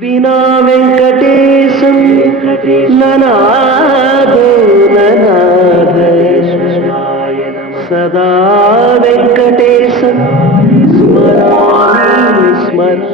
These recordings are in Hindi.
बिना वेंकटेशम ननादो ननाद सदा वेंकटेशम स्मरामि स्मर।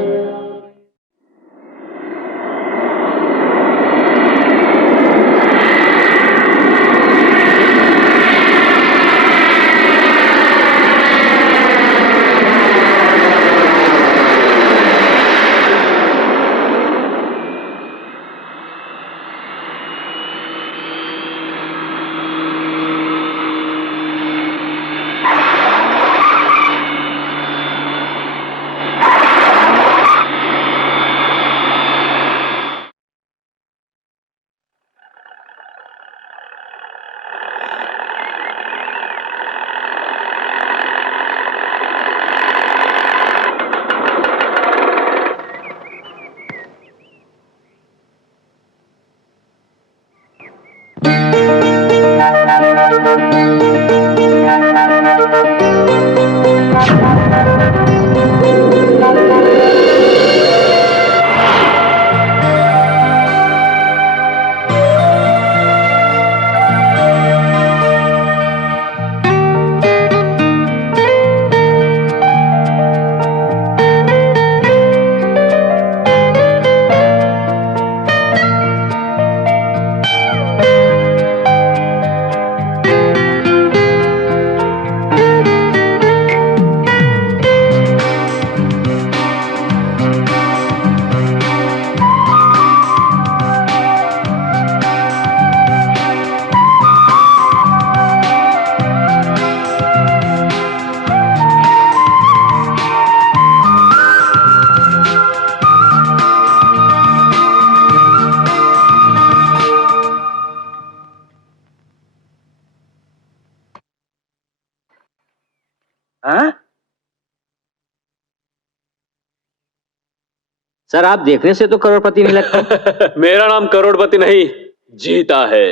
सर आप देखने से तो करोड़पति नहीं लगता। मेरा नाम करोड़पति नहीं, जीता है।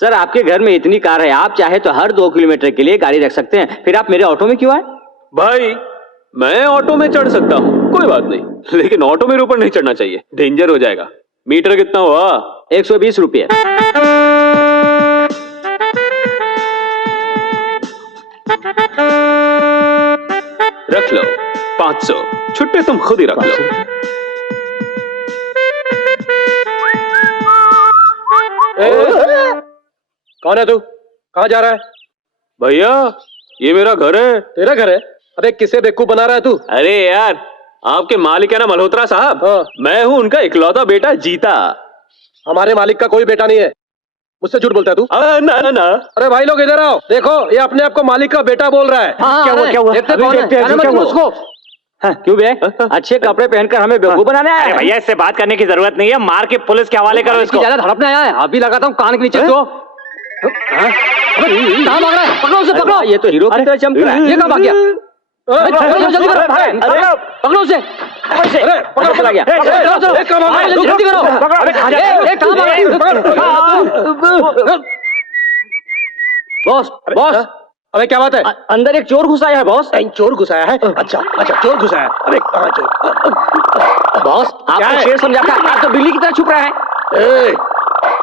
सर आपके घर में इतनी कार है, आप चाहे तो हर 2 किलोमीटर के लिए गाड़ी रख सकते हैं, फिर आप मेरे ऑटो में क्यों आए? भाई मैं ऑटो में चढ़ सकता हूँ, कोई बात नहीं, लेकिन ऑटो में ऊपर नहीं चढ़ना चाहिए, डेंजर हो जाएगा। मीटर कितना हुआ? 120 रुपये। रख लो 500, छुट्टे तुम खुद ही रख लो। कौन है तू? कहाँ जा रहा है? भैया ये मेरा घर है। तेरा घर है? अबे किसे बेवकूफ बना रहा है तू? अरे यार आपके मालिक है ना मल्होत्रा साहब, हाँ। मैं हूँ उनका इकलौता बेटा जीता। हमारे मालिक का कोई बेटा नहीं है, मुझसे झूठ बोलता है तू? ना ना ना। अरे भाई लोग इधर आओ, देखो ये अपने आप को मालिक का बेटा बोल रहा है। क्या हुआ क्या हुआ? देखते कौन है? जाने मत दो उसको। हाँ, क्यों बे? अच्छे कपड़े पहनकर हमें बेवकूफ बनाने आया है? भैया इससे बात करने की जरूरत नहीं है, मार के पुलिस के हवाले करो इसको। ज्यादा धड़पने आया है, अभी लगाता हूँ कान के नीचे तो। कहाँ भाग रहा है? पकड़ो उसे, पकड़ो। ये तो हीरो की तरह चमक रहा है। ये कहाँ भाग गया? जल्दी करो, पकड़ो उसे। अरे पकड़ो, चला गया। जल्दी करो। बॉस बॉस, अबे क्या बात है? अंदर एक चोर घुस आया है बॉस। चोर घुसाया है? अच्छा अच्छा, चोर घुसाया है। अरे कहाँ चोर? बॉस आपको शेर समझा था, आप तो बिल्ली की तरह छुप रहा है।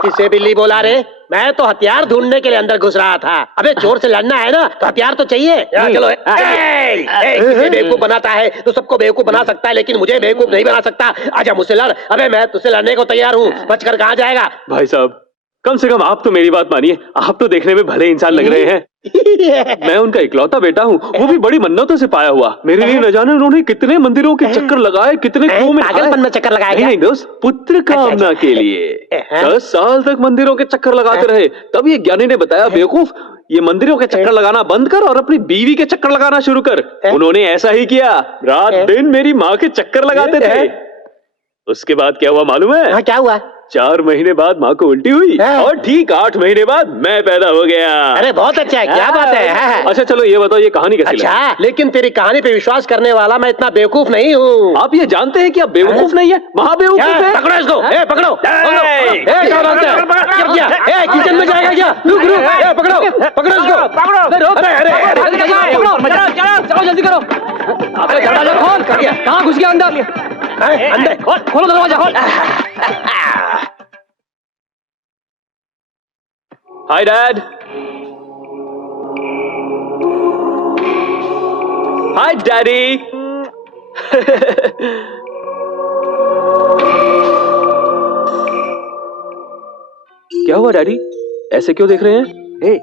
किसे बिल्ली बोला रे? मैं तो हथियार ढूंढने के लिए अंदर घुस रहा था। अबे चोर से लड़ना है ना तो हथियार तो चाहिए। चलो किसे बेवकूफ बनाता है तो सबको बेवकूफ बना सकता है, लेकिन मुझे बेवकूफ नहीं बना सकता। आजा मुझसे लड़। अबे मैं तुझसे लड़ने को तैयार हूँ, बचकर कहाँ जाएगा? भाई साहब कम से कम आप तो मेरी बात मानिए, आप तो देखने में भले इंसान लग रहे हैं। मैं उनका इकलौता बेटा हूँ, वो भी बड़ी मन्नतों से पाया हुआ। मेरे लिए न जाने उन्होंने कितने मंदिरों के चक्कर लगाए, कितने कुओं में पागलपन में चक्कर लगाया? नहीं दोस्त, पुत्र कामना के लिए 10 साल तक मंदिरों के चक्कर लगाते रहे। तब ये ज्ञानी ने बताया, बेवकूफ ये मंदिरों के चक्कर लगाना बंद कर और अपनी बीवी के चक्कर लगाना शुरू कर। उन्होंने ऐसा ही किया, रात दिन मेरी माँ के चक्कर लगाते थे। उसके बाद क्या हुआ मालूम है? क्या हुआ? 4 महीने बाद माँ को उल्टी हुई और ठीक 8 महीने बाद मैं पैदा हो गया। अरे बहुत अच्छा है, क्या बात है। अच्छा चलो ये बताओ, ये कहानी कैसी लगी? अच्छा, लेकिन तेरी कहानी पे विश्वास करने वाला मैं इतना बेवकूफ नहीं हूँ। आप ये जानते हैं कि आप बेवकूफ नहीं है, महाबेवकूफ है। पकड़ो इसको, पकड़ो। किचन में जाएगा क्या? पकड़ो पकड़ो इसको, पकड़ो। जल्दी करो। कहाँ घुस गया अंदर? अंदर खोलो दरवाजा, खोल। Hi dad. हाय डैडी। क्या हुआ डैडी, ऐसे क्यों देख रहे हैं? ए,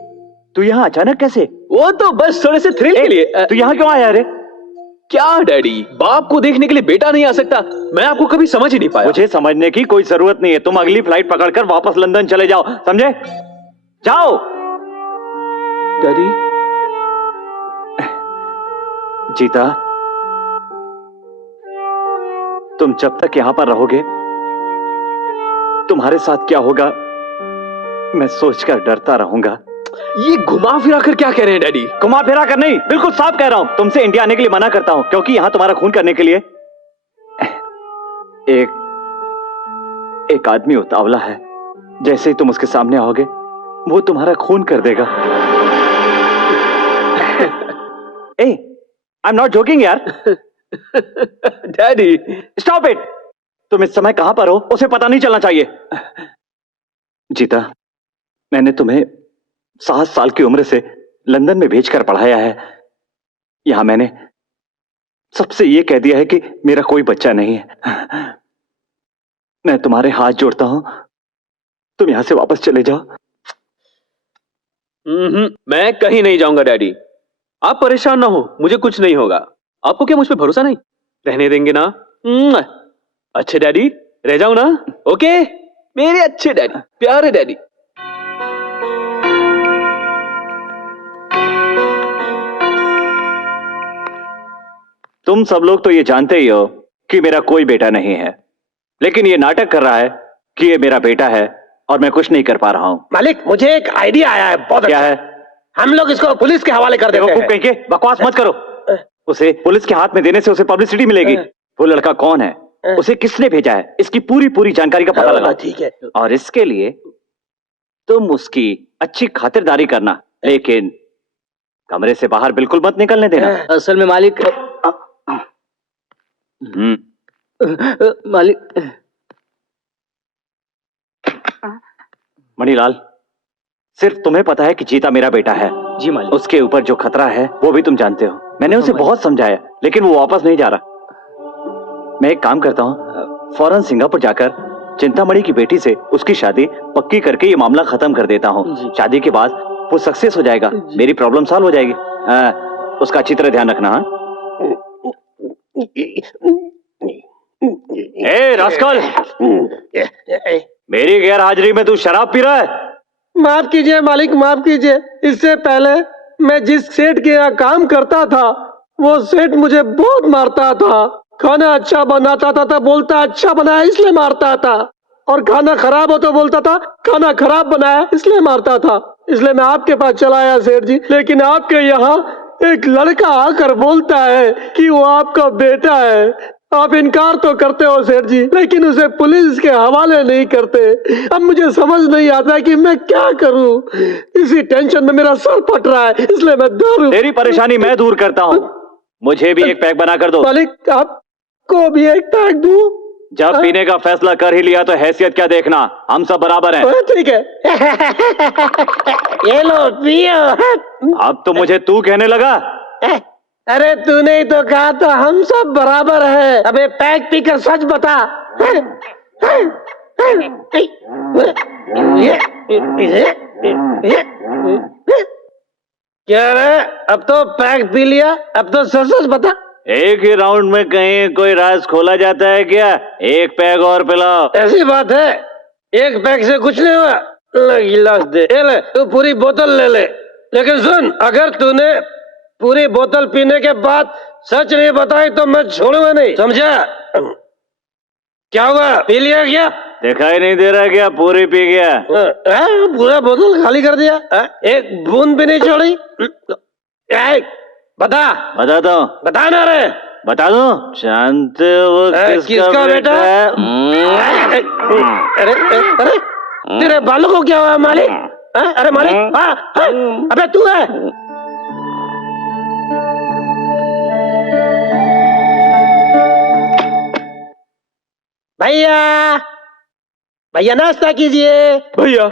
तू यहाँ अचानक कैसे? वो तो बस थोड़े से थ्रिल के लिए। तू यहाँ क्यों आया रे? क्या डैडी, बाप को देखने के लिए बेटा नहीं आ सकता? मैं आपको कभी समझ ही नहीं पाया। मुझे समझने की कोई जरूरत नहीं है। तुम अगली फ्लाइट पकड़कर वापस लंदन चले जाओ, समझे? जाओ। डैडी। जीता, तुम जब तक यहां पर रहोगे, तुम्हारे साथ क्या होगा मैं सोचकर डरता रहूंगा। ये घुमा फिरा कर क्या कह रहे हैं डैडी? घुमा फिरा कर नहीं, बिल्कुल साफ कह रहा हूं। तुमसे इंडिया आने के लिए मना करता हूं, क्योंकि यहां तुम्हारा खून करने के लिए एक आदमी उतावला है। जैसे ही तुम उसके सामने आओगे, वो तुम्हारा खून कर देगा। ए, आई एम नॉट जोकिंग यार। Daddy stop it. तुम इस समय कहां पर हो उसे पता नहीं चलना चाहिए। जीता, मैंने तुम्हें 7 साल की उम्र से लंदन में भेजकर पढ़ाया है। यहां मैंने सबसे यह कह दिया है कि मेरा कोई बच्चा नहीं है। मैं तुम्हारे हाथ जोड़ता हूं, तुम यहां से वापस चले जाओ। मैं कहीं नहीं जाऊंगा डैडी। आप परेशान ना हो, मुझे कुछ नहीं होगा। आपको क्या मुझ पे भरोसा नहीं? रहने देंगे ना? अच्छे डैडी, रह जाऊं ना? ओके मेरे अच्छे डैडी, प्यारे डैडी। तुम सब लोग तो ये जानते ही हो कि मेरा कोई बेटा नहीं है, लेकिन ये नाटक कर रहा है कि ये मेरा बेटा है और मैं कुछ नहीं कर पा रहा हूं। मालिक, मुझे एक आइडिया आया है, बहुत क्या अच्छा है? हम लोग इसको पुलिस के हवाले कर देते बेवकूफ हैं। कहीं के, बकवास मत करो। उसे पुलिस के हाथ में देने से उसे पब्लिसिटी मिलेगी। वो लड़का कौन है, उसे किसने भेजा है, इसकी पूरी जानकारी का पता लगाओ। ठीक है। और इसके लिए तुम उसकी अच्छी खातिरदारी करना, लेकिन कमरे से बाहर बिल्कुल मत निकलने देना। असल में मालिक, मालिक। मणिलाल, सिर्फ तुम्हें पता है कि जीता मेरा बेटा है। जी मालिक। उसके ऊपर जो खतरा है वो भी तुम जानते हो। मैंने उसे बहुत समझाया, लेकिन वो वापस नहीं जा रहा। मैं एक काम करता हूँ, फौरन सिंगापुर जाकर चिंतामणि की बेटी से उसकी शादी पक्की करके ये मामला खत्म कर देता हूँ। शादी के बाद वो सक्सेस हो जाएगा, मेरी प्रॉब्लम सॉल्व हो जाएगी। उसका अच्छी तरह ध्यान रखना। हाँ? ए रास्कल, मेरी गैर हाजिरी में तू शराब पी रहा है? माफ कीजिए मालिक, माफ कीजिए। इससे पहले मैं जिस सेठ के यहाँ काम करता था, वो सेठ मुझे बहुत मारता था। खाना अच्छा बनाता था तो बोलता अच्छा बनाया इसलिए मारता था, और खाना खराब हो तो बोलता था खाना खराब बनाया इसलिए मारता था। इसलिए मैं आपके पास चला आया सेठ जी। लेकिन आपके यहाँ एक लड़का आकर बोलता है कि वो आपका बेटा है। आप इनकार तो करते हो सेठ जी, लेकिन उसे पुलिस के हवाले नहीं करते। अब मुझे समझ नहीं आता कि मैं क्या करूं। इसी टेंशन में मेरा सर फट रहा है, इसलिए मैं दारू। तेरी परेशानी मैं दूर करता हूँ। मुझे भी एक पैक बना कर दो। मालिक, आपको भी एक पैक दूं? जब पीने का फैसला कर ही लिया तो हैसियत क्या देखना, हम सब बराबर हैं। ठीक है। ये लो पियो। अब तो मुझे तू कहने लगा। अरे तूने ही तो कहा था हम सब बराबर हैं। अबे पैक पीकर सच बता। क्या रे, अब तो पैक पी लिया, अब तो सच सच बता। एक ही राउंड में कहीं कोई राज खोला जाता है क्या? एक पैक और पिलाओ। ऐसी बात है, एक पैक से कुछ नहीं हुआ। गिलास दे, ये ले, तू पूरी बोतल ले ले। लेकिन सुन, अगर तूने पूरी बोतल पीने के बाद सच नहीं बताई तो मैं छोड़ूंगा नहीं, समझा? क्या हुआ, पी लिया क्या? दिखाई नहीं दे रहा क्या? पूरी पी गया। पूरा बोतल खाली कर दिया? एक बूंद भी नहीं छोड़ी? बता बताता हूँ। बता ना रे। बता दो। जानते हो किसका बेटा है? अरे अरे, तेरे बालों को क्या हुआ मालिक? अरे मालिक, अबे तू है? भैया, भैया नाश्ता कीजिए। भैया,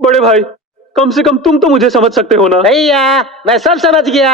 बड़े भाई, कम से कम तुम तो मुझे समझ सकते हो ना। भैया मैं सब समझ गया,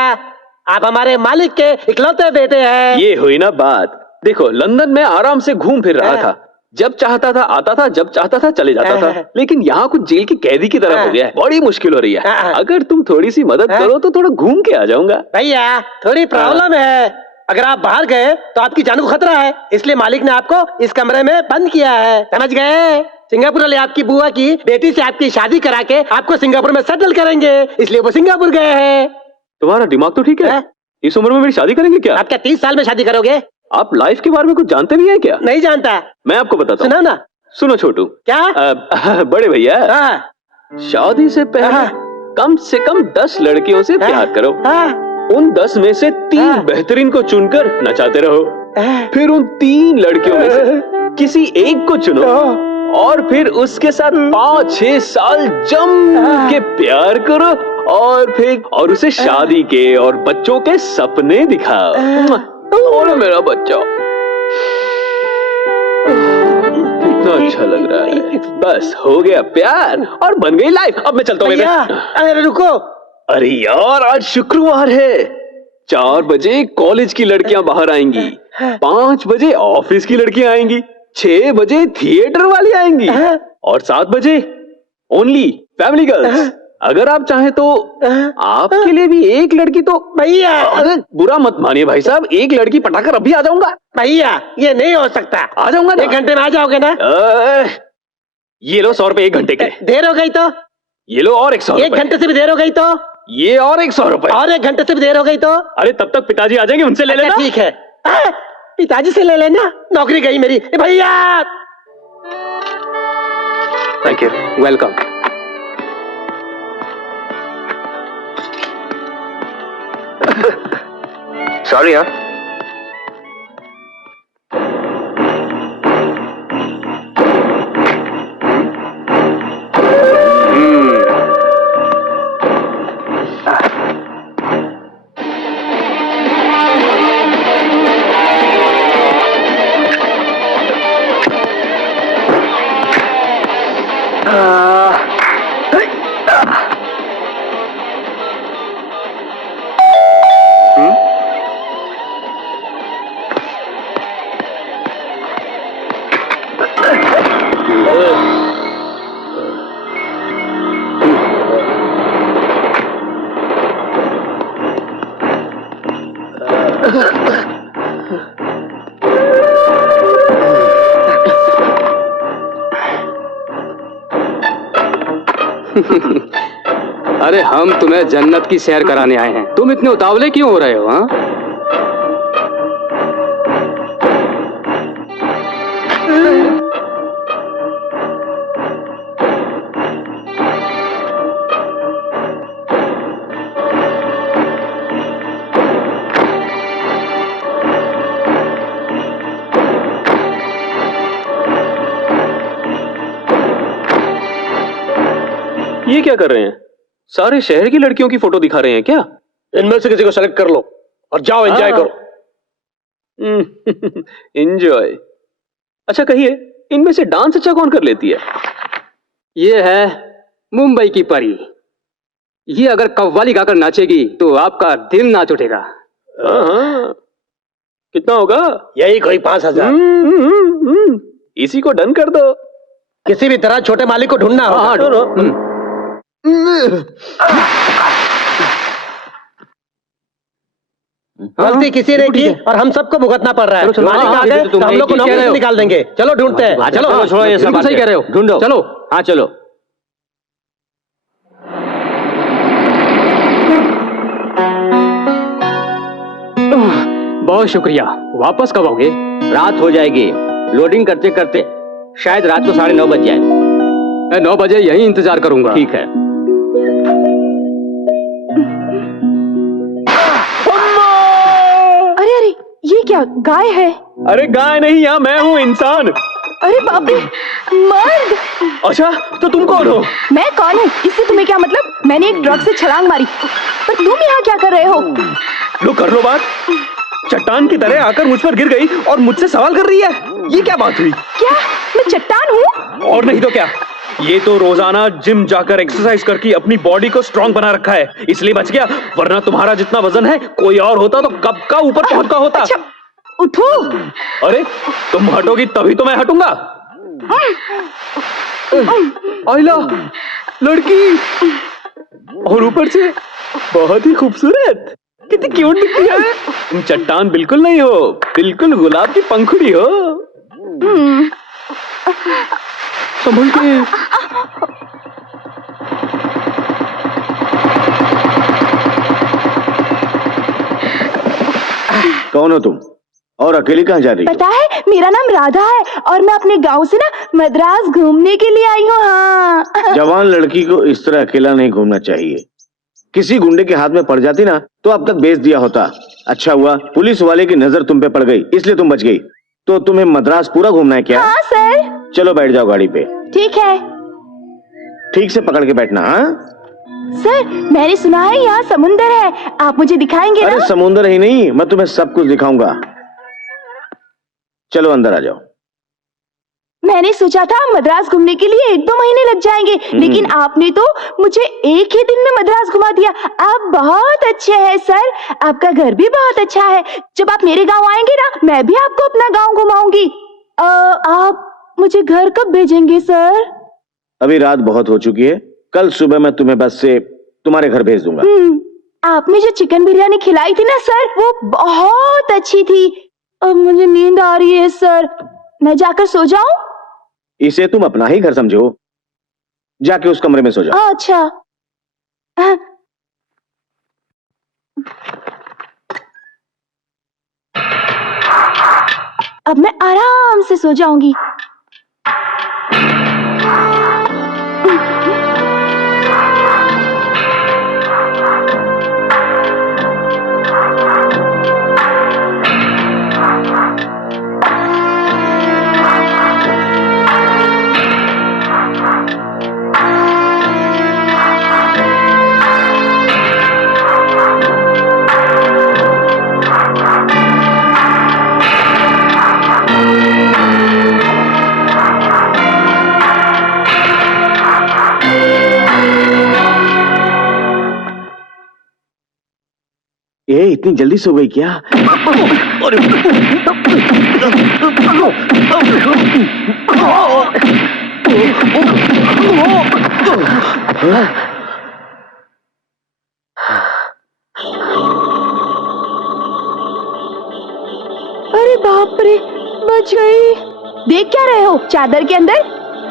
आप हमारे मालिक के इकलौते बेटे हैं। ये हुई ना बात। देखो, लंदन में आराम से घूम फिर रहा था, जब चाहता था आता था, जब चाहता था चले जाता था। लेकिन यहाँ कुछ जेल की कैदी की तरह हो गया है, बड़ी मुश्किल हो रही है। अगर तुम थोड़ी सी मदद करो तो थोड़ा घूम के आ जाऊंगा। भैया थोड़ी प्रॉब्लम है, अगर आप बाहर गए तो आपकी जान को खतरा है, इसलिए मालिक ने आपको इस कमरे में बंद किया है, समझ गए? सिंगापुर वाले आपकी बुआ की बेटी से आपकी शादी करा के आपको सिंगापुर में सेटल करेंगे, इसलिए वो सिंगापुर गए हैं। तुम्हारा दिमाग तो ठीक है? इस उम्र में मेरी शादी करेंगे क्या? आप क्या 30 साल में शादी करोगे? आप लाइफ के बारे में कुछ जानते भी हैं क्या? नहीं जानता। मैं आपको बताता हूँ। सुना ना। सुनो छोटू। क्या? बड़े भैया, शादी से पहले कम से कम 10 लड़कियों से प्यार करो। उन 10 में से 3 बेहतरीन को चुनकर नचाते रहो, फिर उन 3 लड़कियों में से किसी एक को चुनो और फिर उसके साथ 5-6 साल जम के प्यार करो और उसे शादी के और बच्चों के सपने दिखाओ। और मेरा बच्चा कितना अच्छा लग रहा है। बस हो गया प्यार और बन गई लाइफ। अब मैं चलता हूँ। अरे रुको। अरे यार, आज शुक्रवार है। 4 बजे कॉलेज की लड़कियां बाहर आएंगी, 5 बजे ऑफिस की लड़कियां आएंगी, 6 बजे थिएटर वाली आएंगी और 7 बजे ओनली फैमिली गर्ल्स। अगर आप चाहें तो आपके लिए भी एक लड़की तो। भैया अरे बुरा मत मानिए भाई साहब, एक लड़की पटाकर अभी आ जाऊंगा। भैया ये नहीं हो सकता। आ जाऊंगा ना। 1 घंटे में आ जाओगे ना? ये लो 100 रुपए 1 घंटे के। देर हो गई तो? ये लो और 100 1 घंटे से भी देर हो गई तो? ये और 100 रुपए। और 1 घंटे से भी देर हो गई तो? अरे तब तक पिताजी आ जाएंगे, उनसे ले लेना। ठीक है, पिताजी से ले लेना, नौकरी गई मेरी। भैया थैंक यू, वेलकम। सॉरी यार। अरे हम तुम्हें जन्नत की सैर कराने आए हैं, तुम इतने उतावले क्यों हो रहे हो? हाँ, ये क्या कर रहे हैं? सारे शहर की लड़कियों की फोटो दिखा रहे हैं क्या? इनमें से किसी को सेलेक्ट कर लो और जाओ एंजॉय करो। एंजॉय? अच्छा कहिए, इनमें से डांस अच्छा कौन कर लेती है? ये है मुंबई की परी। ये अगर कव्वाली गाकर नाचेगी तो आपका दिल नाच उठेगा। हाँ। कितना होगा? यही कोई 5000। इसी को डन कर दो। किसी भी तरह छोटे मालिक को ढूंढना होगा। गलती किसी ने की और हम सबको भुगतना पड़ रहा है। मालिक आ गए तो हम लोग को नौकरी से निकाल देंगे। चलो ढूंढते हैं। चलो छोड़ो ये सब, सही कह रहे हो, ढूंढो। चलो। हाँ चलो। बहुत शुक्रिया। वापस कब आओगे? रात हो जाएगी, लोडिंग करते करते शायद रात को 9:30 बज जाए। मैं 9 बजे यहीं इंतजार करूंगा। ठीक है। अरे अरे, ये क्या गाय है? अरे गाय नहीं, यहाँ मैं हूँ, इंसान। अरे बाप रे, मर्द! अच्छा तो तुम कौन हो? मैं कौन हूँ इससे तुम्हें क्या मतलब? मैंने एक ड्रग से छलांग मारी, पर तुम यहाँ क्या कर रहे हो? लो कर लो बात। चट्टान की तरह आकर मुझ पर गिर गई और मुझसे सवाल कर रही है। ये क्या बात हुई? क्या मैं चट्टान हूँ? और नहीं तो क्या, ये तो रोजाना जिम जाकर एक्सरसाइज करके अपनी बॉडी को स्ट्रांग बना रखा है, इसलिए बच गया, वरना तुम्हारा जितना वजन है कोई और होता तो कब का ऊपर पहुंच का होता। अच्छा, उठो। अरे तुम हटोगी तभी तो मैं हटूंगा। आइला, लड़की, और ऊपर से बहुत ही खूबसूरत, कितनी क्यूट दिखती है। तुम चट्टान बिल्कुल नहीं हो, बिल्कुल गुलाब की पंखुड़ी हो। संभल के। कौन हो तुम और अकेली कहाँ जा रही हो? पता है, मेरा नाम राधा है और मैं अपने गांव से ना मद्रास घूमने के लिए आई हूँ। हाँ। जवान लड़की को इस तरह अकेला नहीं घूमना चाहिए। किसी गुंडे के हाथ में पड़ जाती ना तो अब तक बेच दिया होता। अच्छा हुआ पुलिस वाले की नजर तुम पे पड़ गई, इसलिए तुम बच गई। तो तुम्हें मद्रास पूरा घूमना है क्या? हाँ सर। चलो बैठ जाओ गाड़ी पे। ठीक है। ठीक से पकड़ के बैठना। हाँ सर, मैंने सुना है यहाँ समुंदर है, आप मुझे दिखाएंगे ना? अरे समुंदर ही नहीं, मैं तुम्हें सब कुछ दिखाऊंगा। चलो अंदर आ जाओ। मैंने सोचा था मद्रास घूमने के लिए 1-2 महीने लग जाएंगे, लेकिन आपने तो मुझे एक ही दिन में मद्रास घुमा दिया। आप बहुत अच्छे हैं सर, आपका घर भी बहुत अच्छा है। जब आप मेरे गांव आएंगे ना, मैं भी आपको अपना गांव घुमाऊंगी। आप मुझे घर कब भेजेंगे सर? अभी रात बहुत हो चुकी है, कल सुबह मैं तुम्हें बस से तुम्हारे घर भेज दूंगा। आपने जो चिकन बिरयानी खिलाई थी ना सर, वो बहुत अच्छी थी। अब मुझे नींद आ रही है सर, मैं जाकर सो जाऊं? इसे तुम अपना ही घर समझो, जाके उस कमरे में सो जाओ। अच्छा। अब मैं आराम से सो जाऊंगी। ये इतनी जल्दी सो गई क्या? अरे बाप रे, बच गई। देख क्या रहे हो चादर के अंदर?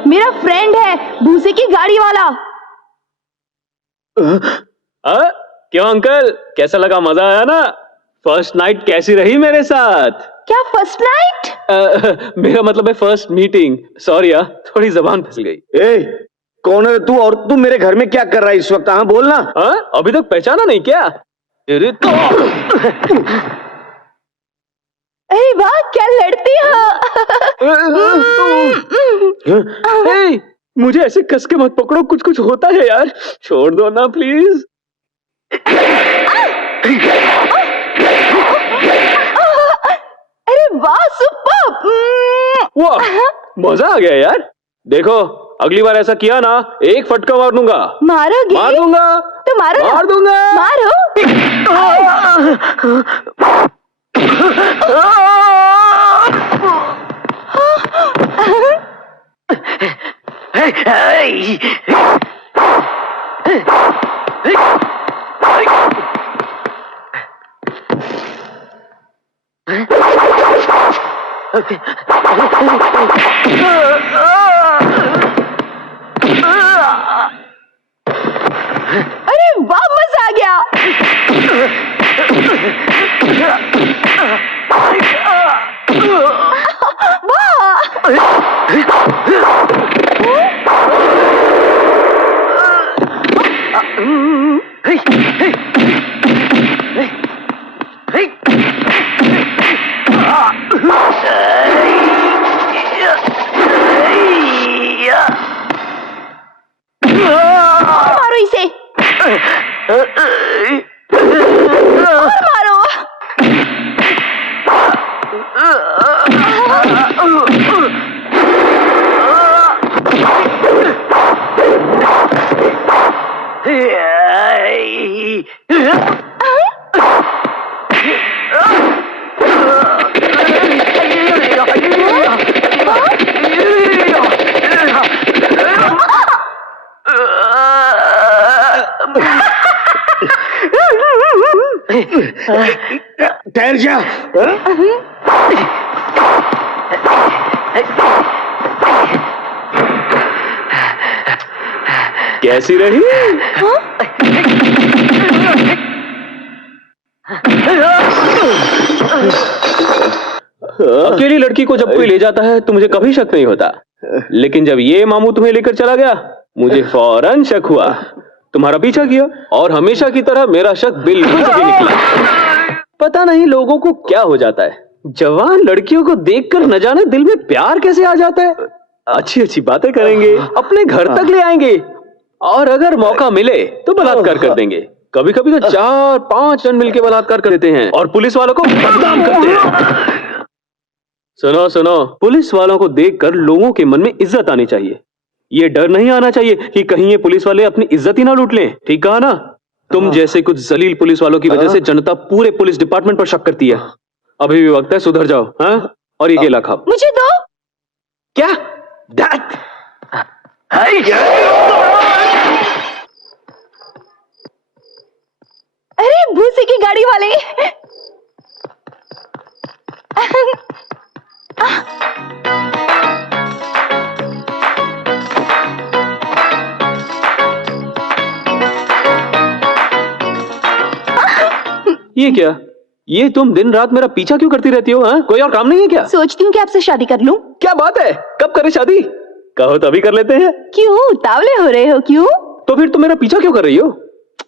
मेरा फ्रेंड है, भूसे की गाड़ी वाला। क्यों अंकल, कैसा लगा? मजा आया ना? फर्स्ट नाइट कैसी रही मेरे साथ? क्या फर्स्ट नाइट? मेरा मतलब है फर्स्ट मीटिंग। सॉरी यार, थोड़ी जबान फिसल गई। ए, कौन है तू और तू मेरे घर में क्या कर रहा है इस वक्त? हाँ बोलना। अभी तक पहचाना नहीं क्या? अरे तो अरे वाह, क्या लड़ती हो। मुझे ऐसे कस के मत पकड़ो, कुछ कुछ होता है यार, छोड़ दो ना प्लीज। अरे वाह, सुपर। वाह, मजा आ गया यार। देखो अगली बार ऐसा किया ना, एक फटका मार दूंगा। मारोगे? मार दूंगा। तो मारो। मार दूंगा। मारो। अरे वाह, मजा आ गया। मारो इसे। और मारो। ठहर जा। कैसी रही? अकेली लड़की को जब कोई ले जाता है तो मुझे कभी शक नहीं होता, लेकिन जब ये मामू तुम्हें लेकर चला गया मुझे फौरन शक हुआ। तुम्हारा पीछा किया और हमेशा की तरह मेरा शक बिल्कुल सही निकला। पता नहीं लोगों को क्या हो जाता है, जवान लड़कियों को देखकर न जाने दिल में प्यार कैसे आ जाता है। अच्छी अच्छी बातें करेंगे, अपने घर तक ले आएंगे और अगर मौका मिले तो बलात्कार कर देंगे। कभी कभी तो 4-5 जन मिलकर बलात्कार कर देते हैं और पुलिस वालों को बदनाम करते हैं। सुनो सुनो, पुलिस वालों को देखकर लोगों के मन में इज्जत आनी चाहिए। ये डर नहीं आना चाहिए कि कहीं ये पुलिस वाले अपनी इज्जत ही ना लूट लें। ठीक कहा ना? तुम जैसे कुछ जलील पुलिस वालों की वजह से जनता पूरे पुलिस डिपार्टमेंट पर शक करती है। अभी भी वक्त है, सुधर जाओ। हाँ, और ये केला खाओ। मुझे दो। क्या? अरे भूसे की गाड़ी वाले। ये क्या? ये तुम दिन रात मेरा पीछा क्यों करती रहती हो? हाँ, कोई और काम नहीं है क्या? सोचती हूँ कि आपसे शादी कर लूं। क्या बात है, कब करें शादी? कहो तो अभी कर लेते हैं। क्यों उतावले हो रहे हो? क्यों? तो फिर तुम मेरा पीछा क्यों कर रही हो?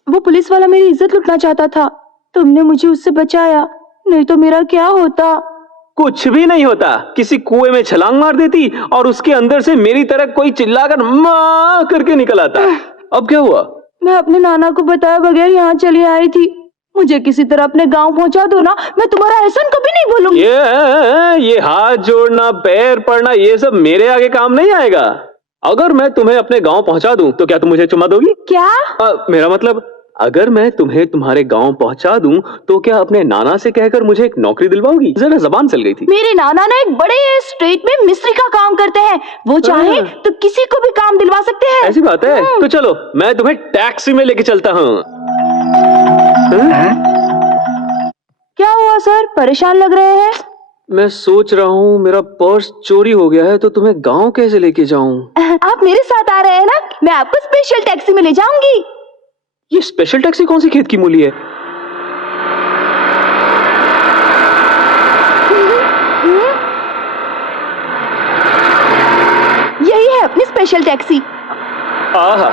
वो पुलिस वाला मेरी इज्जत लुटना चाहता था, तुमने मुझे उससे बचाया, नहीं तो मेरा क्या होता? कुछ भी नहीं होता। किसी कुएं में छलांग मार देती और उसके अंदर से मेरी तरह कोई चिल्लाकर माँ करके निकल आता। अब क्या हुआ? मैं अपने नाना को बताए बगैर यहाँ चली आई थी। मुझे किसी तरह अपने गांव पहुंचा दो ना, मैं तुम्हारा एहसान कभी नहीं भूलूंगी। ये हाथ जोड़ना, पैर पड़ना, ये सब मेरे आगे काम नहीं आएगा। अगर मैं तुम्हें अपने गांव पहुंचा दूं तो क्या तुम मुझे चुमा दोगी? क्या? मेरा मतलब, अगर मैं तुम्हें तुम्हारे गांव पहुंचा दूं तो क्या अपने नाना से कहकर मुझे एक नौकरी दिलवाओगी? जरा जबान चल गई थी। मेरे नाना ना एक बड़े स्टेट में मिस्त्री का काम करते हैं, वो चाहे तो किसी को भी काम दिलवा सकते हैं। ऐसी बात है? तो चलो मैं तुम्हें टैक्सी में लेके चलता हूँ। क्या हुआ सर, परेशान लग रहे हैं? मैं सोच रहा हूँ मेरा पर्स चोरी हो गया है तो तुम्हें गांव कैसे लेके जाऊं? आप मेरे साथ आ रहे हैं ना, मैं आपको स्पेशल टैक्सी में ले जाऊंगी। ये स्पेशल टैक्सी कौन सी खेत की मूली है? यही है अपनी स्पेशल टैक्सी। आहा,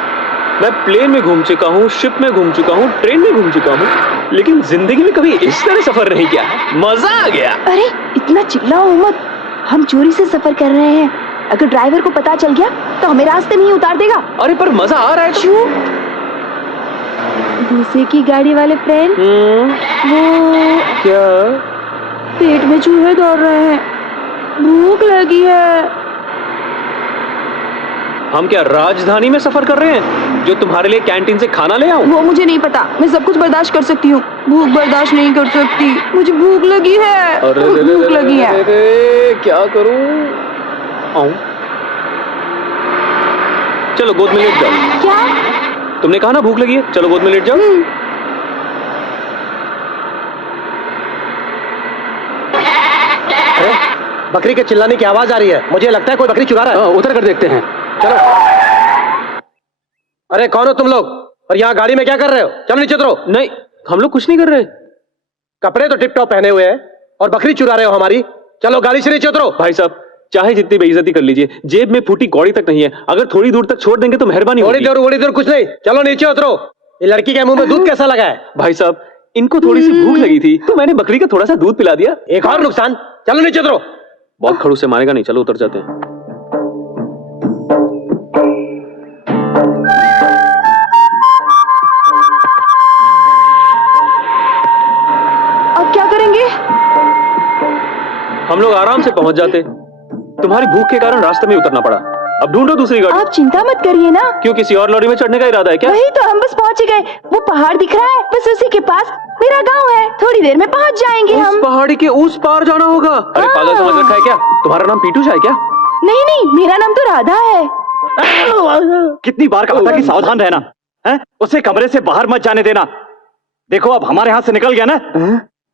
मैं प्लेन में घूम चुका हूँ, शिप में घूम चुका हूँ, ट्रेन में घूम चुका हूँ, लेकिन जिंदगी में कभी इस तरह सफर नहीं किया। मजा आ गया। अरे इतना चिल्लाओ मत, हम चोरी से सफर कर रहे हैं। अगर ड्राइवर को पता चल गया तो हमें रास्ते में ही उतार देगा। अरे पर मजा आ रहा है। क्यों? भूसे की गाड़ी वाले फ्रेंड, वो क्या? पेट में चूहे दौड़ रहे हैं, भूख लगी है। हम क्या राजधानी में सफर कर रहे हैं जो तुम्हारे लिए कैंटीन से खाना ले आऊं? वो मुझे नहीं पता, मैं सब कुछ बर्दाश्त कर सकती हूँ, भूख बर्दाश्त नहीं कर सकती। मुझे भूख लगी है। भूख लगी है। अरे क्या करूं? आऊं? चलो गोद में लेट जाओ। क्या? तुमने कहा ना भूख लगी है, चलो गोद में लेट जाओ। बकरी के चिल्लाने की आवाज आ रही है, मुझे लगता है कोई बकरी चुरा रहा है। उतर कर देखते हैं। चलो। अरे कौन हो तुम लोग और यहाँ गाड़ी में क्या कर रहे हो? चलो नीचे उतरो। नहीं, हम लोग कुछ नहीं कर रहे। कपड़े तो टिप टॉप पहने हुए हैं और बकरी चुरा रहे हो हमारी। चलो गाड़ी से नीचे उतरो। भाई साहब, चाहे जितनी बेइज्जती कर लीजिए, जेब में फूटी कौड़ी तक नहीं है। अगर थोड़ी दूर तक छोड़ देंगे तो मेहरबानी होगी। थोड़ी देर कुछ नहीं, चलो नीचे उतरो। ये लड़की के मुंह में दूध कैसा लगा है? भाई साहब, इनको थोड़ी सी भूख लगी थी तो मैंने बकरी का थोड़ा सा दूध पिला दिया। एक और नुकसान। चलो नीचे उतरो। बहुत खड़ूस से मारेगा नहीं, चलो उतर जाते हैं। अब क्या करेंगे? हम लोग आराम से पहुंच जाते। तुम्हारी भूख के कारण रास्ते में उतरना पड़ा। अब ढूंढो दूसरी गाड़ी। आप चिंता मत करिए ना। क्यों, किसी और लॉरी में चढ़ने का इरादा है क्या? वही तो, हम बस पहुंच ही गए। वो पहाड़ दिख रहा है, बस उसी के पास मेरा गांव है। थोड़ी देर में पहुंच जाएंगे उस हम। पहाड़ी के उस पार जाना होगा? अरे पागल समझ रखा है क्या? तुम्हारा नाम पीटू है क्या? नहीं नहीं, मेरा नाम तो राधा है। कितनी बार कहा था कि सावधान रहना है? उसे कमरे से बाहर मत जाने देना। देखो अब हमारे हाथ से निकल गया ना।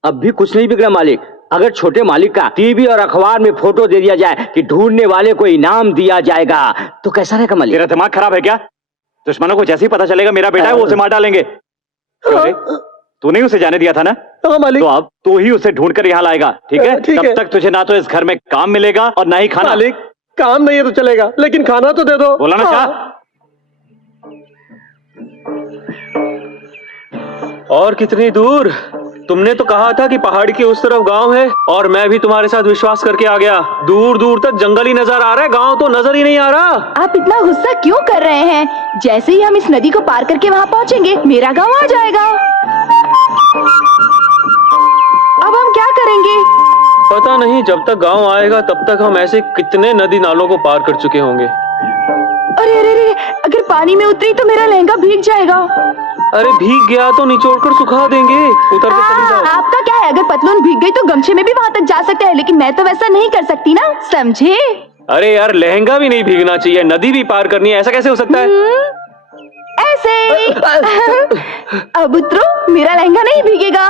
अब भी कुछ नहीं बिगड़ा मालिक। अगर छोटे मालिक का टीवी और अखबार में फोटो दे दिया जाए कि ढूंढने वाले को इनाम दिया जाएगा तो कैसा रहेगा मालिक? तेरा दिमाग खराब है क्या? दुश्मनों को जैसे ही पता चलेगा मेरा बेटा है वो उसे मार डालेंगे। तूने उसे जाने दिया था ना? हाँ मालिक। तो अब तू ही उसे ढूंढ कर यहाँ लाएगा, ठीक है? ठीक है। तब तक तुझे ना तो इस घर में काम मिलेगा और ना ही खाना। मालिक, काम नहीं है तो चलेगा, लेकिन खाना तो दे दो। बोला ना क्या? और कितनी दूर? तुमने तो कहा था कि पहाड़ी के उस तरफ गांव है, और मैं भी तुम्हारे साथ विश्वास करके आ गया। दूर दूर तक जंगल ही नजर आ रहा है, गांव तो नजर ही नहीं आ रहा। आप इतना गुस्सा क्यों कर रहे हैं? जैसे ही हम इस नदी को पार करके वहाँ पहुँचेंगे मेरा गांव आ जाएगा। अब हम क्या करेंगे? पता नहीं, जब तक गांव आएगा तब तक हम ऐसे कितने नदी नालों को पार कर चुके होंगे। अरे अरे अरे, अगर पानी में उतरी तो मेरा लहंगा भीग जाएगा। अरे भीग गया तो निचोड़ कर सुखा देंगे। उतर के चली जाओ। आपका क्या है, अगर पतलून भीग गई तो गमछे में भी वहाँ तक जा सकते हैं, लेकिन मैं तो वैसा नहीं कर सकती ना, समझे? अरे यार, लहंगा भी नहीं भीगना चाहिए, नदी भी पार करनी है, ऐसा कैसे हो सकता है? ऐसे। अब उतरो, मेरा लहंगा नहीं भीगेगा।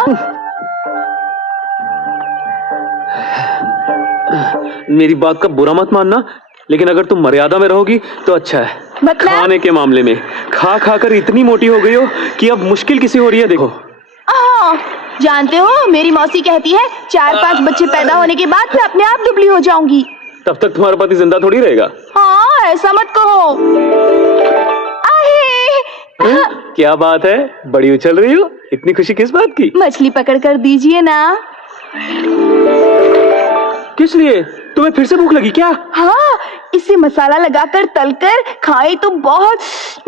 मेरी बात का बुरा मत मानना, लेकिन अगर तुम मर्यादा में रहोगी तो अच्छा है। मतलब? खाने के मामले में खा खा कर इतनी मोटी हो गई हो कि अब मुश्किल किसी हो रही है। देखो, जानते हो मेरी मौसी कहती है 4-5 बच्चे पैदा होने के बाद मैं अपने आप दुबली हो जाऊंगी। तब तक तुम्हारा पति जिंदा थोड़ी रहेगा। हाँ, ऐसा मत कहो। क्या बात है, बड़ी उछल रही हो, इतनी खुशी किस बात की? मछली पकड़ कर दीजिए ना। किस लिए? तुम्हें फिर से भूख लगी क्या? हाँ, इसे मसाला लगाकर तलकर खाए तो बहुत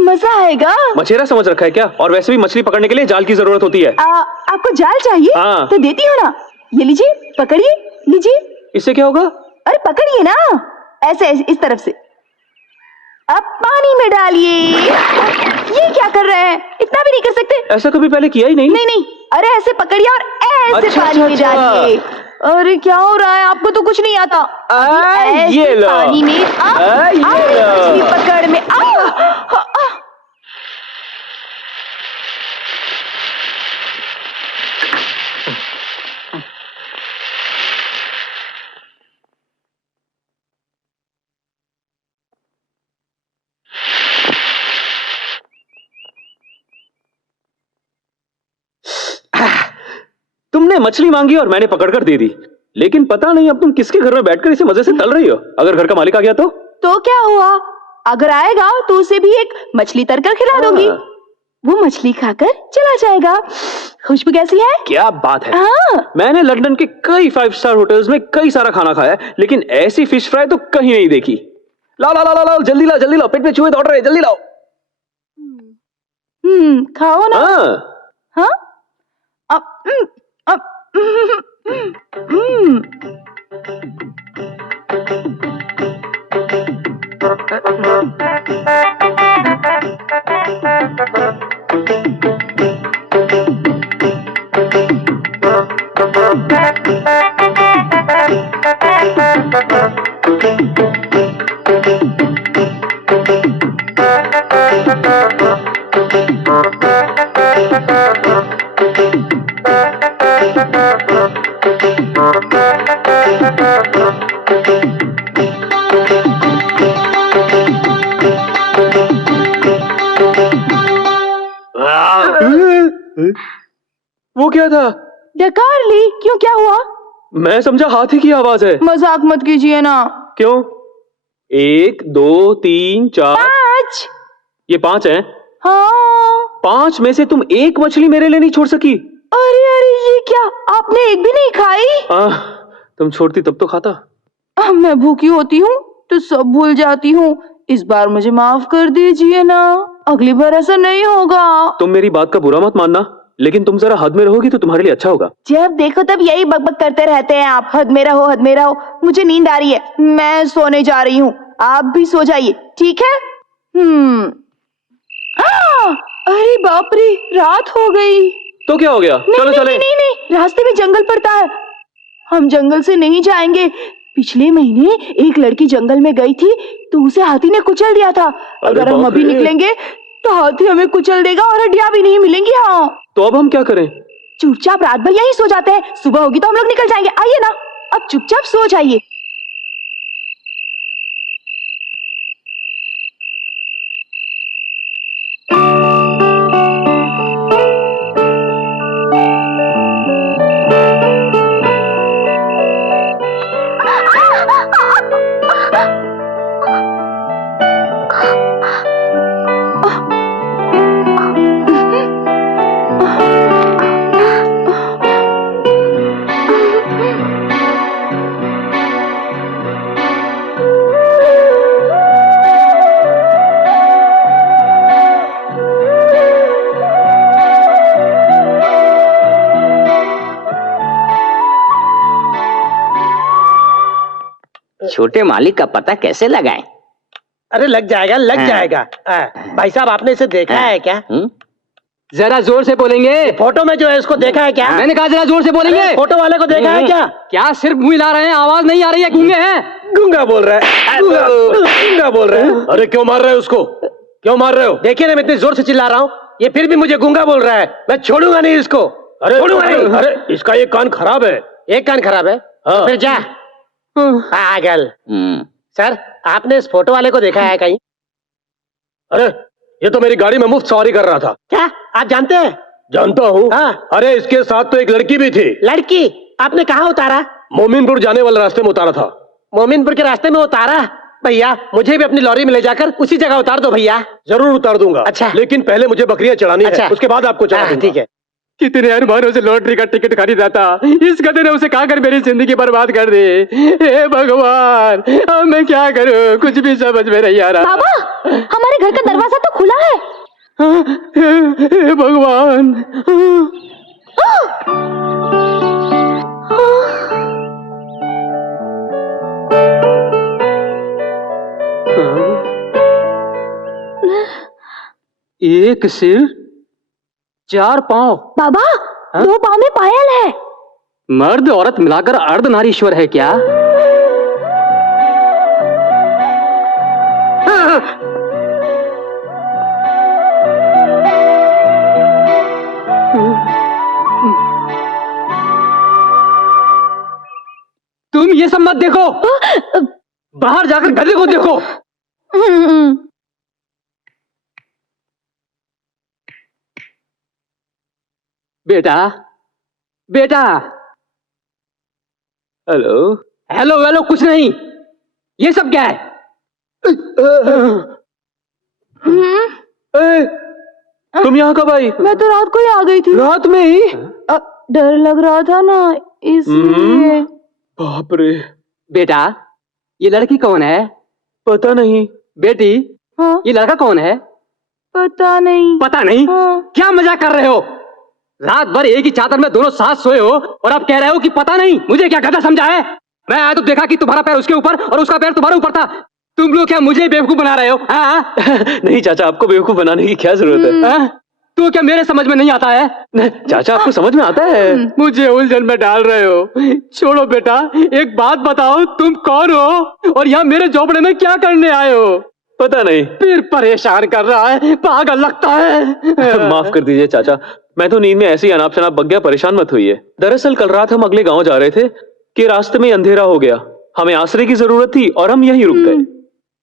मजा आएगा। मछेरा समझ रखा है क्या? और वैसे भी मछली पकड़ने के लिए जाल की जरूरत होती है। आपको जाल चाहिए? हाँ। तो देती हूँ ना, ये लीजिए, पकड़िए, लीजिए। इससे क्या होगा? अरे पकड़िए ना, ऐसे इस तरफ से। अब पानी में डालिए। ये क्या कर रहे हैं? इतना भी नहीं कर सकते? ऐसा कभी पहले किया ही नहीं। नहीं नहीं, अरे ऐसे पकड़िए और ऐसे अच्छा, पानी में अच्छा, डालिए। अरे क्या हो रहा है, आपको तो कुछ नहीं आता। ऐसे ये लो। पानी में ये मछली लो। पकड़ में तुमने मछली मांगी और मैंने पकड़कर दे दी, लेकिन पता नहीं अब तुम किसके घर में बैठकर इसे मजे से तल रही हो। अगर घर का मालिक आ गया तो क्या हुआ? अगर आएगा तो उसे भी एक मछली तरकर खिला दूंगी। वो मछली खाकर चला जाएगा। खुशबू कैसी है? क्या बात है। हाँ। मैंने लंदन के कई 5 स्टार होटल्स में कई सारा खाना खाया है, लेकिन ऐसी फिश फ्राई तो कहीं नहीं देखी। लाओ लाओ लाओ लाओ, जल्दी लाओ जल्दी लाओ, पेट में चूहे दौड़ रहे हैं, जल्दी लाओ। खाओ ना। हाँ। हाँ? वो क्या था? डकार ली। क्यों, क्या हुआ? मैं समझा हाथी की आवाज है। मजाक मत कीजिए ना। क्यों? 1 2 3 4 5। ये 5 हैं। हाँ। 5 में से तुम एक मछली मेरे लिए नहीं छोड़ सकी। अरे अरे, ये क्या, आपने एक भी नहीं खाई? तुम छोड़ती तब तो खाता। मैं भूखी होती हूँ तो सब भूल जाती हूँ। इस बार मुझे माफ कर दीजिए ना, अगली बार ऐसा नहीं होगा। तुम मेरी बात का बुरा मत मानना, लेकिन तुम जरा हद में रहोगी तो तुम्हारे लिए अच्छा होगा। जब देखो तब यही बकबक करते रहते हैं आप, हद में रहो, हद में रहो। मुझे नींद आ रही है, मैं सोने जा रही हूँ, आप भी सो जाइए, ठीक है? अरे बाप रे, रात हो गई। तो क्या हो गया? चलो चले। नहीं, रास्ते में जंगल पड़ता है, हम जंगल से नहीं जाएंगे। पिछले महीने एक लड़की जंगल में गई थी तो उसे हाथी ने कुचल दिया था। अगर हम अभी निकलेंगे तो हाथी हमें कुचल देगा और हड्डियां भी नहीं मिलेंगी। हाँ, तो अब हम क्या करें? चुपचाप रात भर यहीं सो जाते हैं, सुबह होगी तो हम लोग निकल जाएंगे। आइए ना, अब चुपचाप सो जाइए। छोटे मालिक का पता कैसे लगाएं? अरे लग जाएगा, लग जाएगा। भाई साहब, आपने इसे देखा है क्या? जरा जोर से बोलेंगे। फोटो में जो है इसको देखा है क्या? मैंने कहा जरा जोर से बोलेंगे। फोटो वाले को देखा है क्या? क्या सिर्फ मुंह हिला रहे हैं, आवाज नहीं आ रही है? गूंगे हैं? गूंगा बोल रहा है, गूंगा बोल रहा है। अरे क्यों मार रहे हो उसको? क्यों मार रहे हो? देखिए ना, मैं इतनी जोर से चिल्ला रहा हूँ, ये फिर भी मुझे गूंगा बोल रहा है। मैं छोड़ूंगा नहीं इसको। अरे छोड़ूंगा नहीं। अरे इसका एक कान खराब है। एक कान खराब है? फिर जा पागल। सर, आपने इस फोटो वाले को देखा है कहीं? अरे ये तो मेरी गाड़ी में मुफ्त सवारी कर रहा था। क्या आप जानते हैं? जानता हूँ। हाँ। अरे इसके साथ तो एक लड़की भी थी। लड़की? आपने कहाँ उतारा? मोमिनपुर जाने वाले रास्ते में उतारा था। मोमिनपुर के रास्ते में उतारा? भैया मुझे भी अपनी लॉरी में ले जाकर उसी जगह उतार दो भैया। जरूर उतार दूंगा। अच्छा, लेकिन पहले मुझे बकरियां चढ़ानी है, उसके बाद आपको चढ़ा दूंगा। ठीक है। कितने अरमानों से लॉटरी का टिकट खरीदा था, इस गधे ने उसे खाकर मेरी जिंदगी बर्बाद कर दी। हे भगवान, अब मैं क्या करूं? कुछ भी समझ में नहीं आ रहा। बाबा, हमारे घर का दरवाजा तो खुला है। हे भगवान। एक सिर, 4 पांव। बाबा, 2 पांव में पायल है। मर्द औरत मिलाकर अर्धनारीश्वर है क्या? तुम ये सब मत देखो, बाहर जाकर गधे को देखो। बेटा, बेटा। हेलो हेलो हेलो कुछ नहीं। ये सब क्या है? तुम यहाँ कब आई? मैं तो रात को ही आ गई थी। रात में ही? डर लग रहा था ना, इसलिए। बाप रे। बेटा, ये लड़की कौन है? पता नहीं। बेटी, हाँ? ये लड़का कौन है? पता नहीं। पता नहीं? हाँ। क्या मजाक कर रहे हो? रात भर एक ही चादर में दोनों साथ सोए हो और अब कह रहे हो कि पता नहीं। मुझे क्या गधा समझा है? मैं आया तो देखा कि तुम्हारा पैर उसके ऊपर और उसका पैर तुम्हारे ऊपर था। तुम लोग क्या मुझे बेवकूफ बना रहे हो? हाँ? नहीं चाचा, आपको बेवकूफ बनाने की क्या जरूरत है? तो क्या मेरे समझ में नहीं आता है? चाचा, आपको समझ में आता है। मुझे उलझन में डाल रहे हो। छोड़ो बेटा, एक बात बताओ, तुम कौन हो और यहाँ मेरे झोपड़े में क्या करने आए हो? पता नहीं। फिर परेशान कर रहा है, पागल लगता है। माफ कर दीजिए चाचा, मैं तो नींद में ऐसे ही अनाप शनाप बग गया, परेशान मत होइए। दरअसल कल रात हम अगले गांव जा रहे थे कि रास्ते में अंधेरा हो गया, हमें आश्रय की जरूरत थी और हम यहीं रुक गए।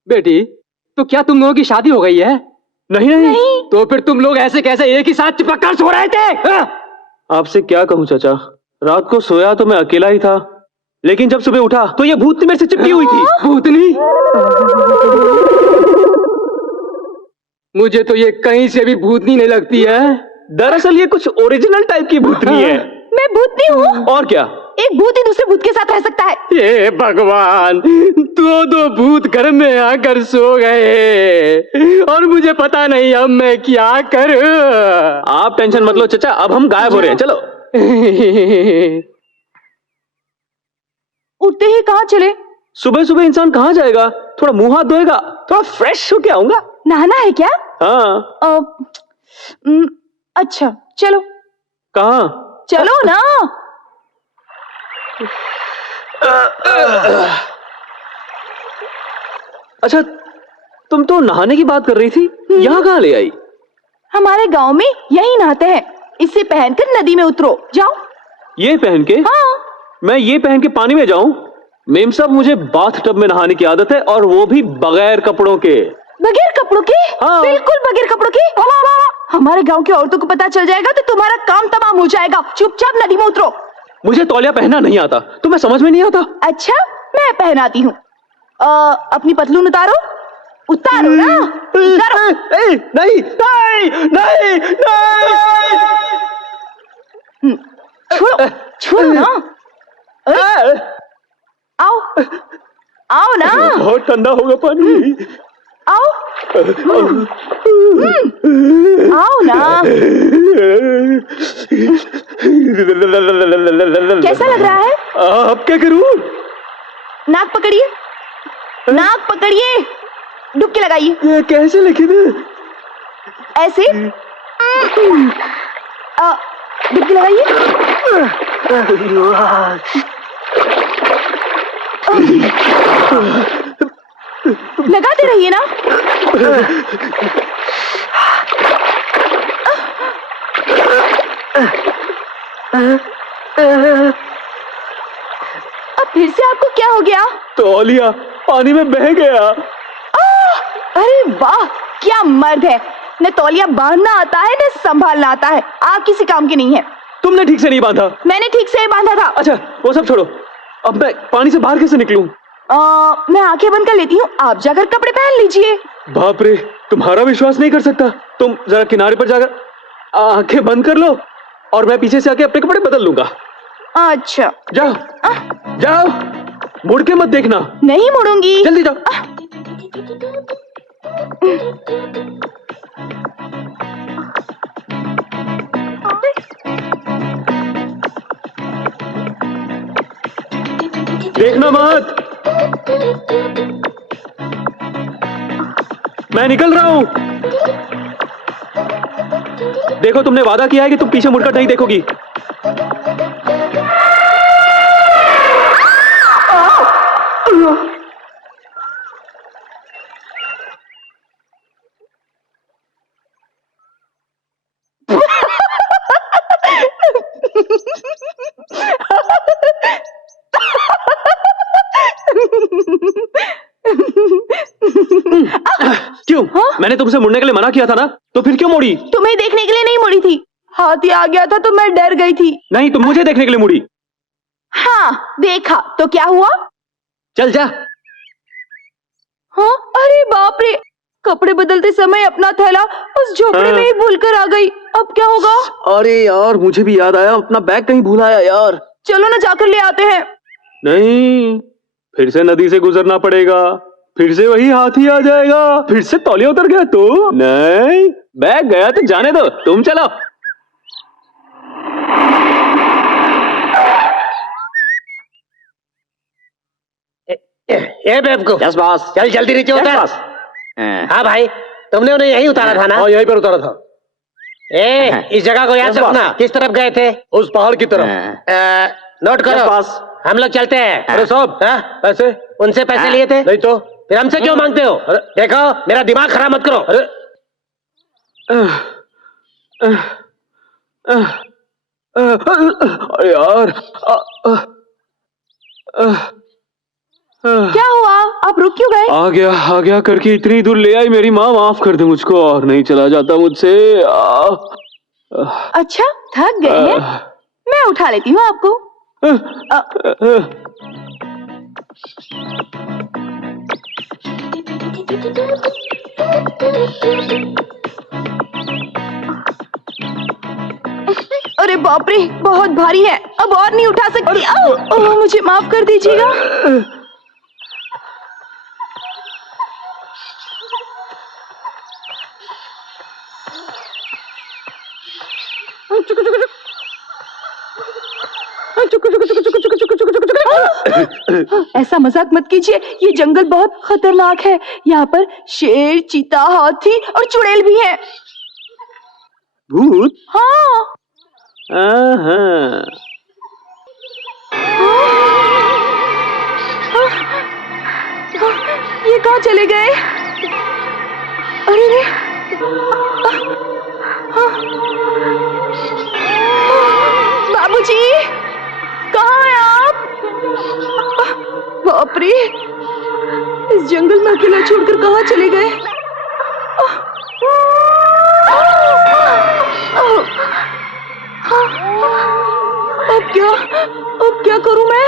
बेटी, तो क्या तुम लोगों की शादी हो गई है? नहीं। तो फिर तुम लोग ऐसे कैसे एक ही साथ चिपक कर सो रहे थे? आपसे क्या कहूँ चाचा, रात को सोया तो मैं अकेला ही था, लेकिन जब सुबह उठा तो ये भूतनी मेरे से चिपकी हुई थी। भूतनी? मुझे तो ये कहीं से भी भूतनी नहीं लगती है। दरअसल ये कुछ ओरिजिनल टाइप की भूतनी है। मैं भूतनी हूँ? और क्या, एक भूत ही दूसरे भूत के साथ रह सकता है। हे भगवान, तू वो दो भूत घर में आकर सो गए और मुझे पता नहीं अब मैं क्या करूं। आप टेंशन मत लो चचा, अब हम गायब हो रहे हैं, चलो। उठते ही कहाँ चले? सुबह सुबह इंसान कहाँ जाएगा, थोड़ा मुंह हाथ धोएगा, थोड़ा फ्रेश होके आऊंगा। नहाना है क्या? हाँ। अच्छा चलो। कहाँ? चलो ना। अच्छा, तुम तो नहाने की बात कर रही थी, यहाँ कहाँ ले आई? हमारे गांव में यही नहाते हैं, इसे पहनकर नदी में उतरो, जाओ। ये पहन के? हाँ। मैं ये पहन के पानी में जाऊं? मेम साहब, मुझे बाथ टब में नहाने की आदत है, और वो भी बगैर कपड़ों के। बगैर कपड़ों के? हाँ। बिल्कुल बगैर कपड़ों के। हमारे गांव की औरतों को पता चल जाएगा तो तुम्हारा काम तमाम हो जाएगा। चुपचाप नदी में उतरो। मुझे तौलिया पहनना नहीं आता, तुम्हें समझ में नहीं आता? अच्छा, मैं पहनाती हूँ। अपनी पतलून उतारो। उतारो ना, उतारो। नहीं नहीं नहीं नहीं। छोड़ो छोड़ो ना। आओ आओ ना। बहुत ठंडा होगा पानी। आओ। आओ ना। कैसा लग रहा है? अब क्या करूं? नाक पकड़िए, नाक पकड़िए, डुबकी लगाइए। कैसे लेकिन? ऐसे डुबकी लगाइए। लगाते रहिए ना। अब फिर से आपको क्या हो गया? तौलिया पानी में बह गया। अरे वाह, क्या मर्द है। न तौलिया बांधना आता है न संभालना आता है। आप किसी काम के नहीं है। तुमने ठीक से नहीं बांधा। मैंने ठीक से ही बांधा था। अच्छा वो सब छोड़ो, अब मैं पानी से बाहर कैसे निकलूं? मैं आंखें बंद कर लेती हूँ, आप जाकर कपड़े पहन लीजिए। बाप रे, तुम्हारा विश्वास नहीं कर सकता। तुम जरा किनारे पर जाकर आंखें बंद कर लो, और मैं पीछे से आके अपने कपड़े बदल लूंगा। अच्छा जाओ जाओ, मुड़ के मत देखना। नहीं मुड़ूंगी। जल्दी जाओ। देखना मत, मैं निकल रहा हूं। देखो, तुमने वादा किया है कि तुम पीछे मुड़कर नहीं देखोगी। क्यों? मैंने तुमसे मुड़ने के लिए मना किया था ना, तो फिर क्यों मुड़ी? तुम्हें देखने के लिए नहीं मुड़ी थी, हाथी आ गया था तो मैं डर गई थी। नहीं, तुम मुझे देखने के लिए मुड़ी। हाँ देखा तो क्या हुआ? चल जा। हाँ, अरे बाप रे, कपड़े बदलते समय अपना थैला उस झोपड़े में ही भूलकर आ गई। अब क्या होगा? अरे यार, मुझे भी याद आया, अपना बैग कहीं भूल आया यार। चलो ना जाकर ले आते हैं। नहीं, फिर से नदी से गुजरना पड़ेगा, फिर से वही हाथी आ जाएगा, फिर से तौलिया उतर गया तो। नहीं, बैग गया तो जाने दो, तुम चलो। ए बेवकूफ, यस बॉस। चल जल्दी नीचे यस उतर। बॉस। हाँ भाई, तुमने उन्हें यहीं उतारा था ना? हाँ, यहीं पर उतारा था। इस जगह को याद Yes, boss. रखना। किस तरफ गए थे? उस पहाड़ की तरफ। नोट Yes, करो। boss. हम लोग चलते हैं। अरे साहब, हाँ? पैसे उनसे पैसे हाँ। लिए थे? नहीं तो। फिर हमसे क्यों मांगते हो? देखो, मेरा दिमाग खराब मत करो। अरे अरे यार, क्या हुआ? आप रुक क्यों गए? आ गया करके इतनी दूर ले आई। मेरी माँ, माफ कर दे मुझको, और नहीं चला जाता मुझसे। अच्छा, थक गए हैं? मैं उठा लेती हूँ आपको। अरे बाप रे, बहुत भारी है, अब और नहीं उठा सकती। मुझे माफ कर दीजिएगा। ऐसा मजाक मत कीजिए, ये जंगल बहुत खतरनाक है। यहाँ पर शेर, चीता, हाथी और चुड़ैल भी है। भूत? हाँ। हाँ। ये कहाँ चले गए? अरे रे, बाबूजी, कहाँ हैं आप? बाप रे, इस जंगल में अकेला छोड़कर कहाँ चले गए? अब क्या करूं मैं?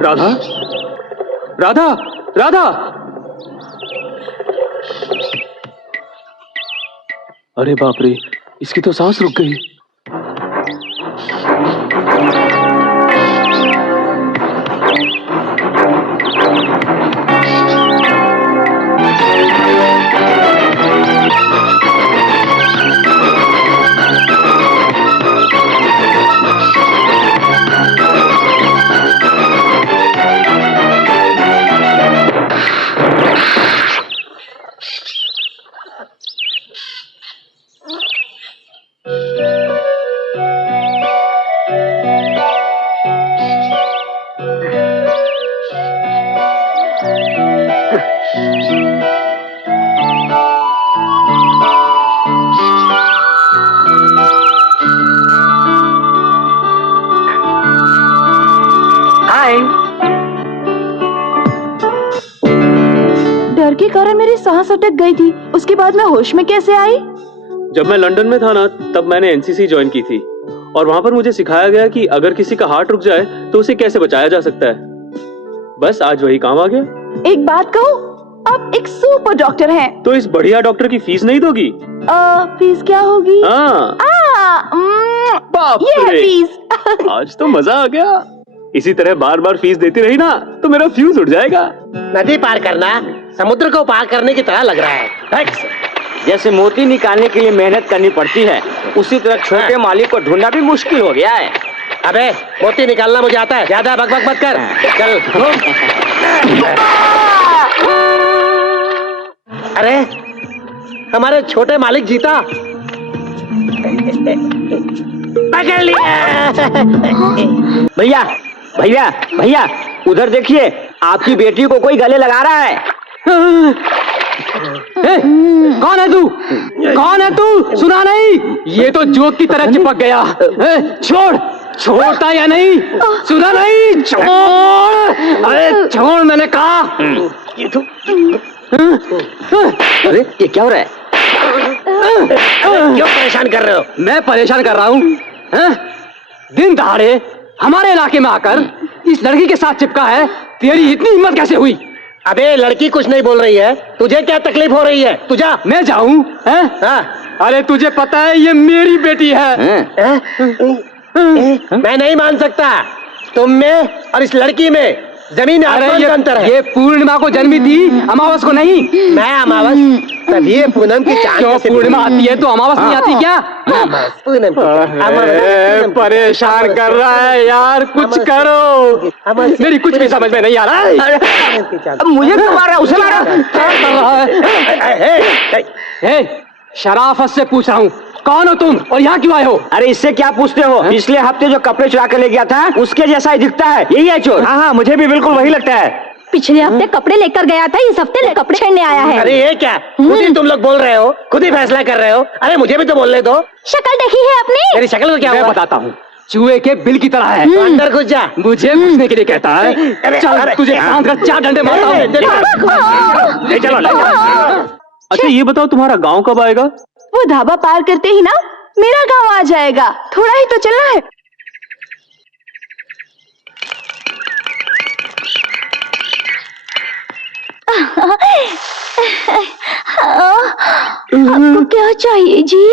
राधा, राधा, राधा! अरे बाप रे, इसकी तो सांस रुक गई। डर के कारण मेरी सांस अटक गई थी। उसके बाद मैं होश में कैसे आई? जब मैं लंदन में था ना, तब मैंने एनसीसी ज्वाइन की थी और वहां पर मुझे सिखाया गया कि अगर किसी का हार्ट रुक जाए तो उसे कैसे बचाया जा सकता है। बस आज वही काम आ गया। एक बात कहूँ, आप एक सुपर डॉक्टर हैं। तो इस बढ़िया डॉक्टर की फीस नहीं दोगी? फीस क्या होगी? हाँ। बाप ये है रे। फीस। आज तो मजा आ गया। इसी तरह बार बार फीस देती रही ना तो मेरा फ्यूज उड़ जाएगा। नदी पार करना समुद्र को पार करने की तरह लग रहा है। जैसे मोती निकालने के लिए मेहनत करनी पड़ती है, उसी तरह छोटे मालिक को ढूंढना भी मुश्किल हो गया है। अबे मोती निकालना मुझे आता है, ज्यादा बकबक मत कर। चल अरे हमारे छोटे मालिक जीता, पकड़ लिया। भैया भैया भैया, उधर देखिए, आपकी बेटी को कोई गले लगा रहा है। कौन है तू? कौन है तू? सुना नहीं? ये तो जोक की तरह चिपक गया। छोड़, छोड़ता या नहीं? सुना नहीं? छोड़, अरे छोड़, मैंने कहा। अरे ये क्या हो रहा है? क्यों परेशान कर रहे हो? मैं परेशान कर रहा हूँ? दिन दहाड़े हमारे इलाके में आकर इस लड़की के साथ चिपका है। तेरी इतनी हिम्मत कैसे हुई? अबे लड़की कुछ नहीं बोल रही है, तुझे क्या तकलीफ हो रही है? तू जा। मैं जाऊं? अरे तुझे पता है ये मेरी बेटी है। मैं नहीं मान सकता। तुम में और इस लड़की में जमीन आसमान का अंतर है। ये पूर्णिमा को जन्मी थी, अमावस को नहीं। मैं अमावस, तब ये पूनम की चांद। क्यों पूर्णिमा आती है तो अमावस नहीं आती क्या? पूनम की परेशान कर रहा है यार, कुछ करो। मेरी कुछ भी समझ में नहीं आ रहा है। मुझे क्यों मार रहा है? उसे मारा। क्या कर रहा है? शराफत से पूछ रहा हूँ, कौन हो तुम और यहाँ क्यों आए हो? अरे इससे क्या पूछते हो? पिछले हफ्ते जो कपड़े चुरा के ले गया था, उसके जैसा ही दिखता है। यही है चोर। हाँ, मुझे भी बिल्कुल वही लगता है। पिछले हफ्ते कपड़े लेकर गया था, इस हफ्ते कपड़े छेड़ने आया है। अरे ये क्या, खुद ही तुम लोग बोल रहे हो, खुद ही फैसला कर रहे हो। अरे मुझे भी तो बोलने दो। शक्ल देखी है अपनी? मेरी शक्ल को क्या मैं हुआ? बताता हूँ, चूहे के बिल की तरह है। तो अंदर घुस जा। मुझे घुसने के लिए कहता है। चल तुझे बांध कर 4 डंडे मारता हूँ। अच्छा ये बताओ, तुम्हारा गांव कब आएगा? वो ढाबा पार करते ही ना मेरा गांव आ जाएगा, थोड़ा ही तो चलना है। आपको क्या चाहिए जी?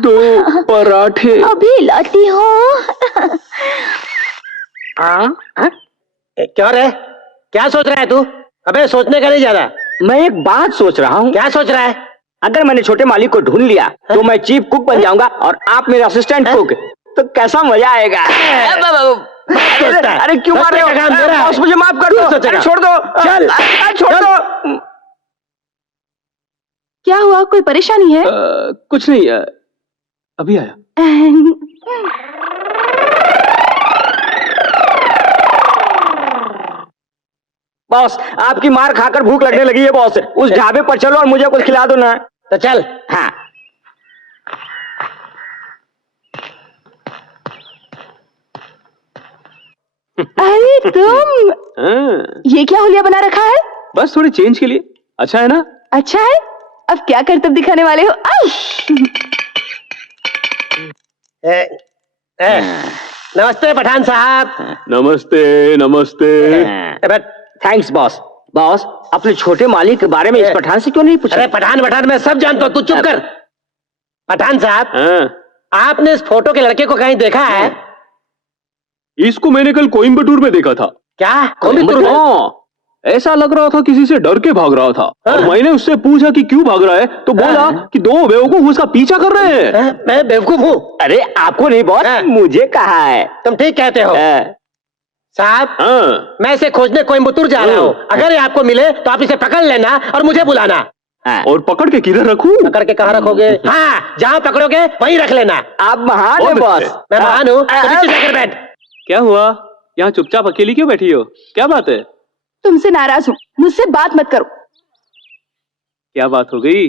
2 पराठे। अभी लाती हूँ। क्या रे, क्या सोच रहा है तू? अबे सोचने का नहीं ज्यादा। मैं एक बात सोच रहा हूँ। क्या सोच रहा है? अगर मैंने छोटे मालिक को ढूंढ लिया तो मैं चीफ कुक बन जाऊंगा और आप मेरे असिस्टेंट कुक, तो कैसा मजा आएगा। अरे क्यों मार रहे हो? बॉस मुझे माफ कर दो। अरे छोड़ दो, चल छोड़ दो। क्या हुआ, कोई परेशानी है? कुछ नहीं, अभी आया। बॉस आपकी मार खाकर भूख लगने लगी है बॉस, उस ढाबे पर चलो और मुझे कुछ खिला दो ना। तो चल। हाँ। अरे तुम, हाँ, ये क्या हुलिया बना रखा है? बस थोड़ी चेंज के लिए। अच्छा है ना? अच्छा है, अब क्या करतब दिखाने वाले हो? नमस्ते पठान साहब। नमस्ते नमस्ते। Thanks boss. बॉस अपने छोटे मालिक के बारे में इस पठान से क्यों नहीं पूछा? अरे पठान मैं सब जानता हूँ, तू चुप कर। पठान साहब, हाँ, आपने इस फोटो के लड़के को कहीं देखा है? इसको मैंने कल कोयम्बटूर में देखा था। क्या कोयम्बटूर में? हाँ, ऐसा लग रहा था किसी से डर के भाग रहा था। और मैंने उससे पूछा कि क्यों भाग रहा है, तो बोला कि 2 बेवकूफ उसका पीछा कर रहे हैं। मैं बेवकूफ हूँ? अरे आपको नहीं बॉस, मुझे कहा है। तुम ठीक कहते हो साहब। हाँ, मैं इसे खोजने कोयम्बटूर जा रहा हूँ। अगर ये आपको मिले तो आप इसे पकड़ लेना और मुझे बुलाना। और पकड़ के किधर रखूं? पकड़ के कहाँ रखोगे? हाँ, जहाँ पकड़ोगे वहीं रख लेना। आप महान है बॉस। मैं महान हूँ, तो नीचे जाकर बैठ। क्या हुआ? यहाँ चुपचाप अकेली क्यों बैठी हो? क्या बात है? तुमसे नाराज हूँ, मुझसे बात मत करो। क्या बात हो गई?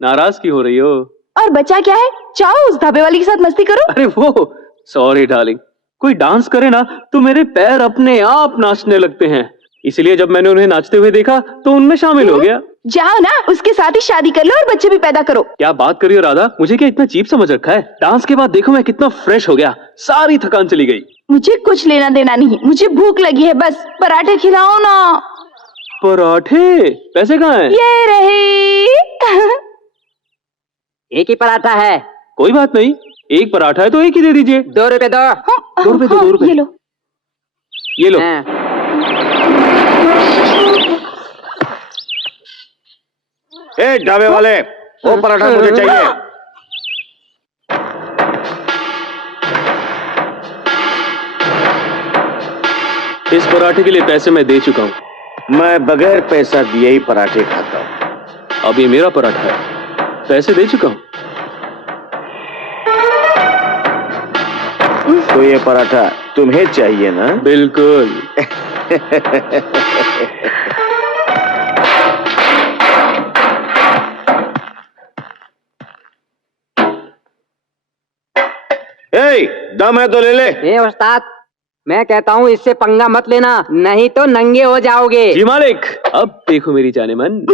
नाराज क्यों हो रही हो? और बचा क्या है, चाहो उस ढाबे वाली के साथ मस्ती करो। अरे वो, सॉरी डार्लिंग, कोई डांस करे ना तो मेरे पैर अपने आप नाचने लगते हैं, इसलिए जब मैंने उन्हें नाचते हुए देखा तो उनमें शामिल हो गया। जाओ ना, उसके साथ ही शादी कर लो और बच्चे भी पैदा करो। क्या बात कर रही हो राधा? मुझे क्या इतना चीप समझ रखा है? डांस के बाद देखो मैं कितना फ्रेश हो गया, सारी थकान चली गई। मुझे कुछ लेना देना नहीं, मुझे भूख लगी है, बस पराठे खिलाओ ना। पराठे? पैसे कहाँ हैं? ये रहे। एक ही पराठा है। कोई बात नहीं, एक पराठा है तो एक ही दे दीजिए। 2 रुपए दो। 2 रुपए दो, 2 रुपए। ये लो। ये लो। ए ढाबे वाले, वो पराठा मुझे चाहिए। इस पराठे के लिए पैसे मैं दे चुका हूँ। मैं बगैर पैसा दिए ही पराठे खाता हूँ। अब ये मेरा पराठा है, पैसे दे चुका हूँ। तो ये पराठा तुम्हें चाहिए ना? बिल्कुल। दम है तो ले ले। ए उस्ताद, मैं कहता हूँ इससे पंगा मत लेना, नहीं तो नंगे हो जाओगे। जी मालिक, अब देखो मेरी जाने मन।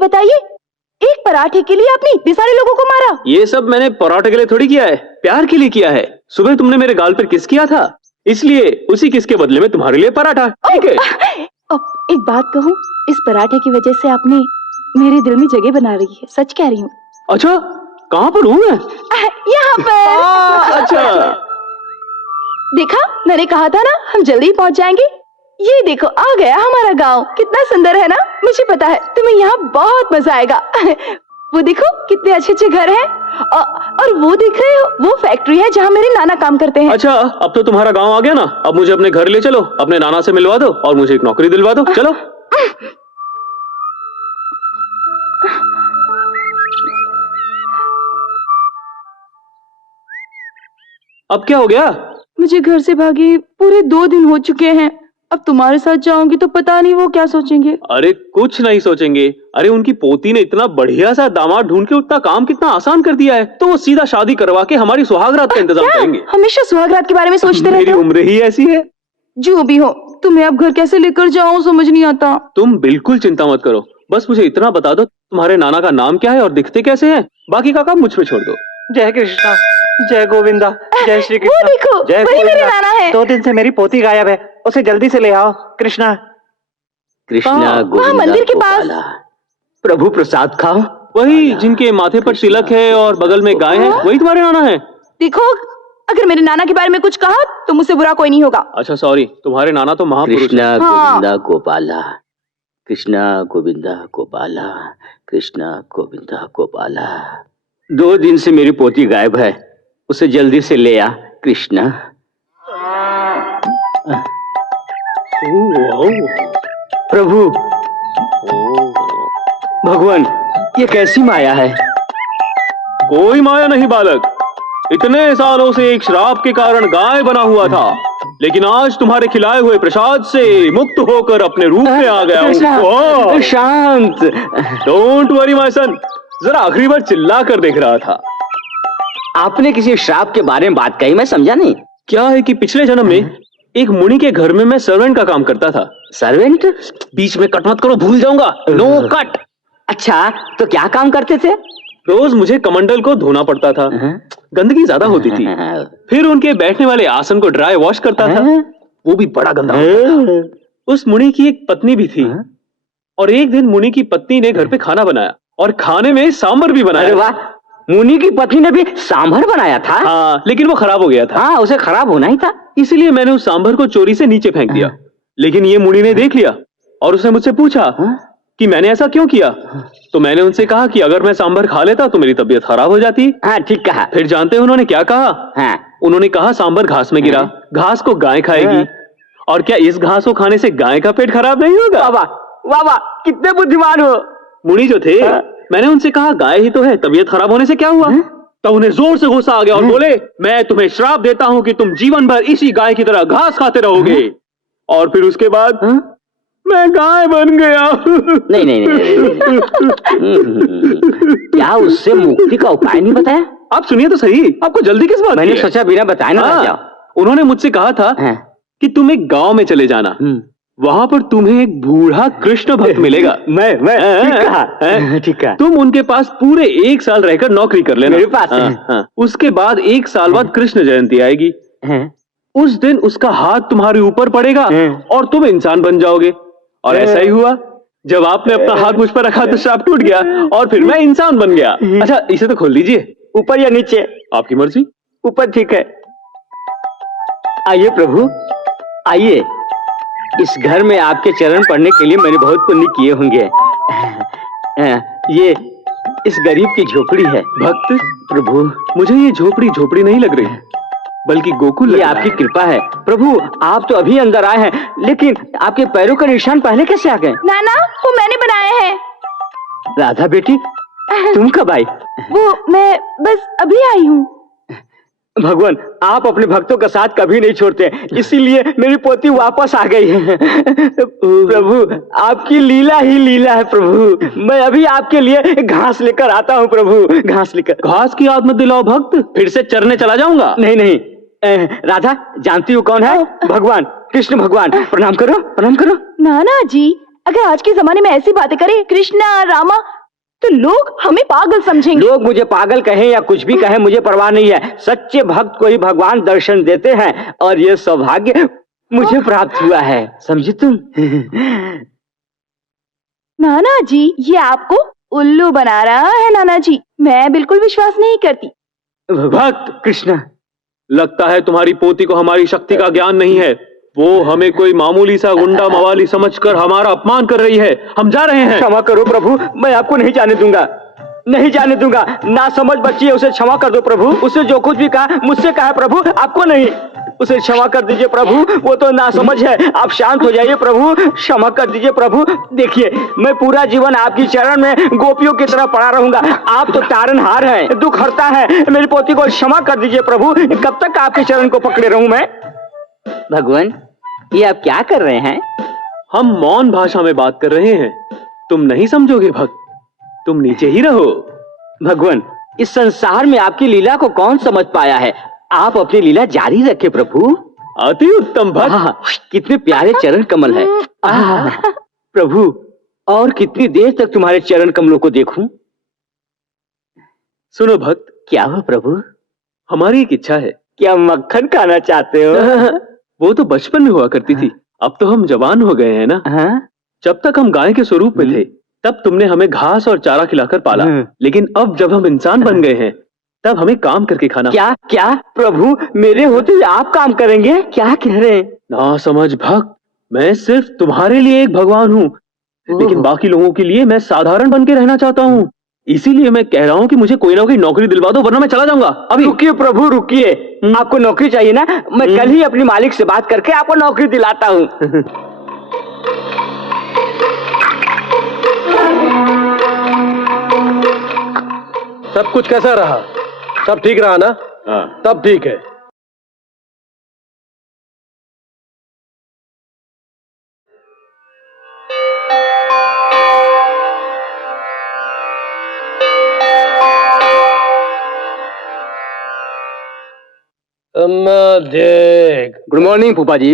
बताइए, एक पराठे के लिए आपने इतने सारे लोगों को मारा? ये सब मैंने पराठे के लिए थोड़ी किया है, प्यार के लिए किया है। सुबह तुमने मेरे गाल पर किस किया था, इसलिए उसी किस के बदले में तुम्हारे लिए पराठा। ठीक है। एक बात कहूँ, इस पराठे की वजह से आपने मेरे दिल में जगह बना रही है, सच कह रही हूँ। अच्छा, कहाँ पर हूँ मैं? यहाँ पर। अच्छा, देखा, मैंने कहा था ना, हम जल्दी ही पहुँच जाएंगे। ये देखो, आ गया हमारा गांव। कितना सुंदर है ना? मुझे पता है तुम्हें यहाँ बहुत मजा आएगा। वो देखो कितने अच्छे अच्छे घर हैं, और वो देख रहे हो, वो फैक्ट्री है जहाँ मेरे नाना काम करते हैं। अच्छा, अब तो तुम्हारा गांव आ गया ना। अब मुझे अपने घर ले चलो, अपने नाना से मिलवा दो और मुझे एक नौकरी दिलवा दो। चलो। अब क्या हो गया? मुझे घर से भागे पूरे 2 दिन हो चुके हैं। अब तुम्हारे साथ जाऊंगी तो पता नहीं वो क्या सोचेंगे। अरे कुछ नहीं सोचेंगे। अरे उनकी पोती ने इतना बढ़िया सा दामाद ढूंढ के उतना काम कितना आसान कर दिया है, तो वो सीधा शादी करवा के हमारी सुहागरात का इंतजाम करेंगे। हमेशा सुहागरात के बारे में सोचते रहते मेरी हो। उम्र ही ऐसी है। जो भी हो, तुम्हें अब घर कैसे लेकर जाऊं समझ नहीं आता। तुम बिल्कुल चिंता मत करो, बस मुझे इतना बता दो तुम्हारे नाना का नाम क्या है और दिखते कैसे हैं। बाकी का काम मुझ पे छोड़ दो। जय कृष्णा, जय गोविंदा, जय श्री वो कृष्ण। देखो, जय वही मेरे गोविंदा। नाना है। 2 दिन से मेरी पोती गायब है, उसे जल्दी से ले आओ। कृष्णा, कृष्णा वहाँ गोविंदा मंदिर के पास। गोपाला। प्रभु प्रसाद खाओ। वही जिनके माथे पर तिलक है और बगल में गाय है, वही तुम्हारे नाना है। देखो, अगर मेरे नाना के बारे में कुछ कहा तो मुझसे बुरा कोई नहीं होगा। अच्छा सॉरी, तुम्हारे नाना तो महापुरुष कृष्णा है। गोविंदा गोपाला, कृष्णा गोविंदा गोपाला, कृष्णा गोविंदा गोपाला। 2 दिन से मेरी पोती गायब है, उसे जल्दी से ले आ कृष्णा। प्रभु, भगवान, ये कैसी माया है? कोई माया नहीं बालक, इतने सालों से एक श्राप के कारण गाय बना हुआ था, लेकिन आज तुम्हारे खिलाए हुए प्रसाद से मुक्त होकर अपने रूप में आ गया हूँ। शांत। डोंट वरी माय सन, जरा आखिरी बार चिल्ला कर देख रहा था। आपने किसी श्राप के बारे में बात कही, मैं समझा नहीं। क्या है कि पिछले जन्म में एक मुनि के घर में मैं सर्वेंट का काम करता था। सर्वेंट? बीच में कट मत करो, भूल जाऊंगा। No cut. अच्छा, तो क्या काम करते थे? रोज मुझे कमंडल को धोना पड़ता था, गंदगी ज्यादा होती थी। फिर उनके बैठने वाले आसन को ड्राई वॉश करता था, वो भी बड़ा गंदा होता था। उस मुनि की एक पत्नी भी थी, और एक दिन मुनि की पत्नी ने घर पे खाना बनाया और खाने में सांभर भी बनाया। अरे वाह, मुनि की पत्नी ने भी सांभर बनाया था? हाँ, लेकिन वो खराब हो गया था। हाँ, उसे खराब होना ही था। इसलिए मैंने उस सांभर को चोरी से नीचे फेंक दिया। लेकिन ये मुनि ने देख लिया और उसने मुझसे पूछा कि मैंने ऐसा क्यों किया। तो मैंने उनसे कहा कि अगर मैं सांभर खा लेता तो मेरी तबीयत खराब हो जाती। हाँ, ठीक कहा। फिर जानते हैं उन्होंने क्या कहा? हाँ। उन्होंने कहा सांभर घास में गिरा, घास को गाय खाएगी, और क्या इस घास को खाने से गाय का पेट खराब नहीं होगा? वाह वाह वाह, कितने बुद्धिमान हो। मुनि जो थे, मैंने उनसे कहा गाय ही तो है, तबीयत खराब होने से क्या हुआ? तो उन्हें जोर से गुस्सा आ गया और बोले, मैं तुम्हें श्राप देता हूं कि तुम जीवन भर इसी गाय की तरह घास खाते रहोगे। और फिर उसके बाद मैं गाय बन गया। नहीं नहीं, नहीं, क्या उससे मुक्ति का उपाय नहीं बताया? आप सुनिए तो सही, आपको जल्दी किस बात? मैंने सोचा बिना बताए ना जाओ। उन्होंने मुझसे कहा था कि तुम एक गांव में चले जाना, वहां पर तुम्हें एक बूढ़ा कृष्ण भक्त मिलेगा। मैं ठीक कहा। तुम उनके पास पूरे 1 साल रहकर नौकरी कर लेना। मेरे पास उसके बाद 1 साल बाद कृष्ण जयंती आएगी। उस दिन उसका हाथ तुम्हारे ऊपर पड़ेगा और तुम इंसान बन जाओगे। और ऐसा ही हुआ। जब आपने अपना हाथ मुझ पर रखा तो श्राप टूट गया और फिर मैं इंसान बन गया। अच्छा, इसे तो खोल दीजिए। ऊपर या नीचे? आपकी मर्जी। ऊपर ठीक है। आइए प्रभु, आइए। इस घर में आपके चरण पढ़ने के लिए मैंने बहुत पुण्य किए होंगे। ये इस गरीब की झोपड़ी है। भक्त प्रभु, मुझे ये झोपड़ी नहीं लग रही, बल्कि गोकुल। ये आपकी कृपा है प्रभु। आप तो अभी अंदर आए हैं, लेकिन आपके पैरों का निशान पहले कैसे आ गए? नाना, वो मैंने बनाए हैं। राधा बेटी, तुम कब आई? वो मैं बस अभी आई हूँ। भगवान, आप अपने भक्तों का साथ कभी नहीं छोड़ते, इसीलिए मेरी पोती वापस आ गई है। प्रभु, आपकी लीला ही लीला है प्रभु। मैं अभी आपके लिए घास लेकर आता हूँ प्रभु, घास लेकर। घास की याद मत दिलाओ भक्त, फिर से चरने चला जाऊंगा। नहीं नहीं, राधा जानती हो कौन है? भगवान कृष्ण भगवान। प्रणाम करो, प्रणाम करो। नाना जी, अगर आज के जमाने में ऐसी बातें करें कृष्णा रामा, तो लोग हमें पागल समझेंगे। लोग मुझे पागल कहें या कुछ भी कहें, मुझे परवाह नहीं है। सच्चे भक्त को ही भगवान दर्शन देते हैं, और ये सौभाग्य मुझे प्राप्त हुआ है, समझी तुम? नाना जी, ये आपको उल्लू बना रहा है। नाना जी, मैं बिल्कुल विश्वास नहीं करती। भक्त कृष्ण, लगता है तुम्हारी पोती को हमारी शक्ति का ज्ञान नहीं है। वो हमें कोई मामूली सा गुंडा मवाली समझकर हमारा अपमान कर रही है। हम जा रहे हैं। क्षमा करो प्रभु, मैं आपको नहीं जाने दूंगा, नहीं जाने दूंगा। ना समझ बच्ची है, उसे क्षमा कर दो प्रभु। उससे जो कुछ भी कहा मुझसे कहा प्रभु, आपको नहीं। उसे क्षमा कर दीजिए प्रभु, वो तो ना समझ है। आप शांत हो जाइए प्रभु, क्षमा कर दीजिए प्रभु। देखिए, मैं पूरा जीवन आपकी चरण में गोपियों की तरह पड़ा रहूंगा। आप तो तारनहार हैं, दुख हरता है। मेरी पोती को क्षमा कर दीजिए प्रभु। कब तक आपके चरण को पकड़े रहूं मैं? भगवान, ये आप क्या कर रहे हैं? हम मौन भाषा में बात कर रहे हैं। तुम नहीं समझोगे भक्त, तुम नीचे ही रहो। भगवान, इस संसार में आपकी लीला को कौन समझ पाया है? आप अपनी लीला जारी रखे प्रभु। अति उत्तम भक्त। कितने प्यारे चरण कमल है। प्रभु, और कितनी देर तक तुम्हारे चरण कमलों को देखूं? सुनो भक्त। क्या हो प्रभु? हमारी एक इच्छा है। क्या मक्खन खाना चाहते हो? वो तो बचपन में हुआ करती थी, अब तो हम जवान हो गए हैं ना। जब तक हम गाय के स्वरूप में थे, तब तुमने हमें घास और चारा खिलाकर पाला। लेकिन अब जब हम इंसान बन गए हैं, तब हमें काम करके खाना। क्या क्या प्रभु, मेरे होते हुए आप काम करेंगे? क्या कह रहे हैं? ना समझ भक्त, मैं सिर्फ तुम्हारे लिए एक भगवान हूँ, लेकिन बाकी लोगों के लिए मैं साधारण बन के रहना चाहता हूँ। इसीलिए मैं कह रहा हूँ कि मुझे कोई ना कोई नौकरी दिलवा दो, वरना मैं चला जाऊंगा। अभी रुकिए प्रभु, रुकिए। आपको नौकरी चाहिए ना? मैं कल ही अपनी मालिक से बात करके आपको नौकरी दिलाता हूँ। सब कुछ कैसा रहा? सब ठीक रहा ना? हाँ। तब ठीक है। देख गुड मॉर्निंग फूफा जी।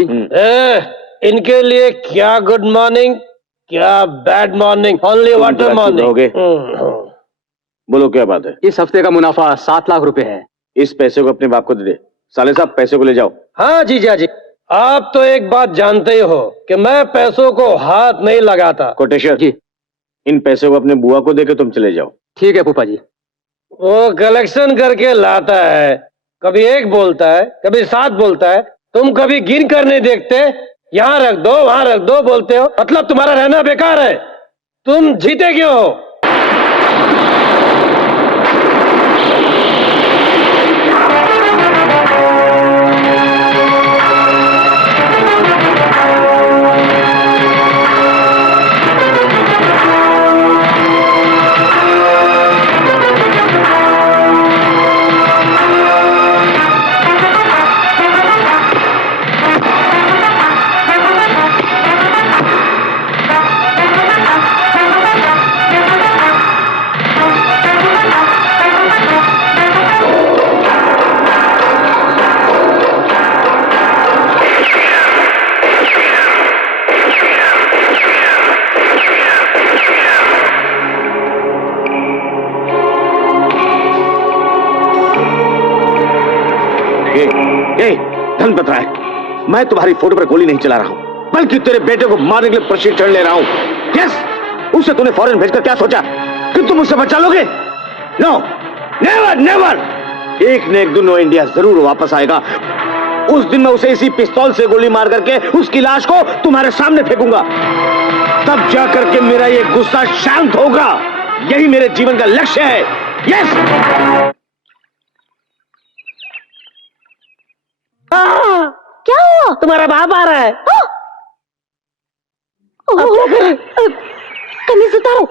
इनके लिए क्या गुड मॉर्निंग, क्या bad morning, only water morning. बोलो क्या बात है? इस हफ्ते का मुनाफा 7 लाख रुपए है। इस पैसे को अपने बाप को दे दे। साले साहब पैसे को ले जाओ। हाँ जीजा जी, आप तो एक बात जानते ही हो कि मैं पैसों को हाथ नहीं लगाता। कोटेश्वर जी। इन पैसों को अपने बुआ को देके तुम चले जाओ। ठीक है फूफा जी। वो कलेक्शन करके लाता है, कभी 1 बोलता है, कभी 7 बोलता है। तुम कभी गिन कर नहीं देखते, यहाँ रख दो वहां रख दो बोलते हो। मतलब तुम्हारा रहना बेकार है। तुम जीते क्यों हो? धन पत रहा है, मैं तुम्हारी फोटो पर गोली नहीं चला रहा हूं, बल्कि तेरे बेटे को मारने के लिए प्रशिक्षण ले रहा हूं। यस, उसे तूने फॉरेन भेजकर क्या सोचा कि तुम उससे बचा लोगे? No, never never. एक न एक दिन वो इंडिया जरूर वापस आएगा। उस दिन मैं उसे इसी पिस्तौल से गोली मार करके उसकी लाश को तुम्हारे सामने फेंकूंगा। तब जाकर के मेरा ये गुस्सा शांत होगा। यही मेरे जीवन का लक्ष्य है। यस। क्या हुआ? तुम्हारा बाप आ रहा है। कमीज उतारो।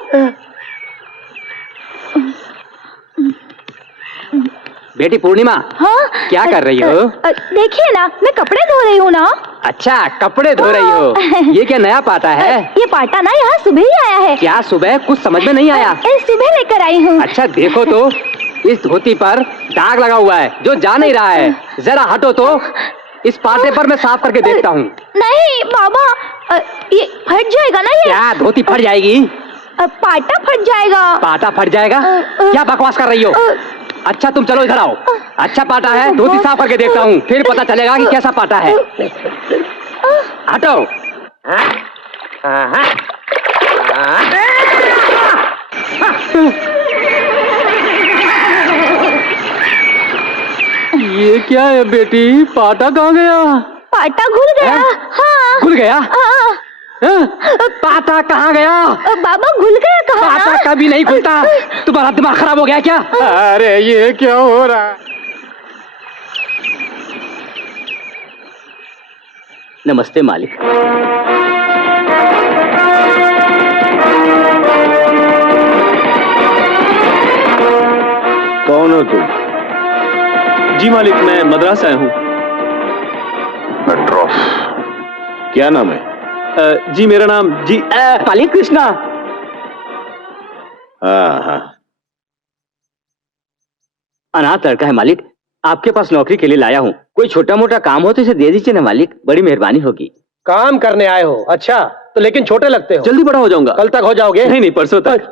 बेटी पूर्णिमा। हाँ, क्या कर रही हो? देखिए ना, मैं कपड़े धो रही हूँ ना। अच्छा, कपड़े धो रही हो। ये क्या नया पाटा है? ये पाटा ना यहाँ सुबह ही आया है। क्या सुबह? कुछ समझ में नहीं आया। सुबह लेकर आई हूँ। अच्छा देखो तो, इस धोती पर दाग लगा हुआ है जो जा नहीं रहा है। जरा हटो तो, इस पाटे पर मैं साफ करके देखता हूँ। नहीं बाबा, ये फट जाएगा ना। ये क्या धोती फट जाएगी? पाटा फट जाएगा। पाटा फट जाएगा? क्या बकवास कर रही हो? अच्छा तुम चलो इधर आओ। अच्छा पाटा है, धोती साफ करके देखता हूँ, फिर पता चलेगा कि कैसा पाटा है। हटो। ये क्या है बेटी? पाटा कहाँ गया? पाटा घुल गया। हाँ। घुल गया? हाँ। पाटा कहाँ गया? बाबा घुल गया कहाँ? पाटा कभी नहीं खुलता। तुम्हारा दिमाग खराब हो गया क्या? अरे ये क्या हो रहा है? नमस्ते मालिक। कौन हो तुम? जी मालिक, मैं मद्रास आया हूँ। मद्रास? क्या नाम है? जी मेरा नाम जी मालिक कृष्णा। हाँ। अनाथ लड़का है मालिक, आपके पास नौकरी के लिए लाया हूँ। कोई छोटा मोटा काम हो तो इसे दे दीजिए ना मालिक, बड़ी मेहरबानी होगी। काम करने आए हो? अच्छा, तो लेकिन छोटे लगते हो। जल्दी बड़ा हो जाऊंगा। कल तक हो जाओगे? नहीं, परसों तक।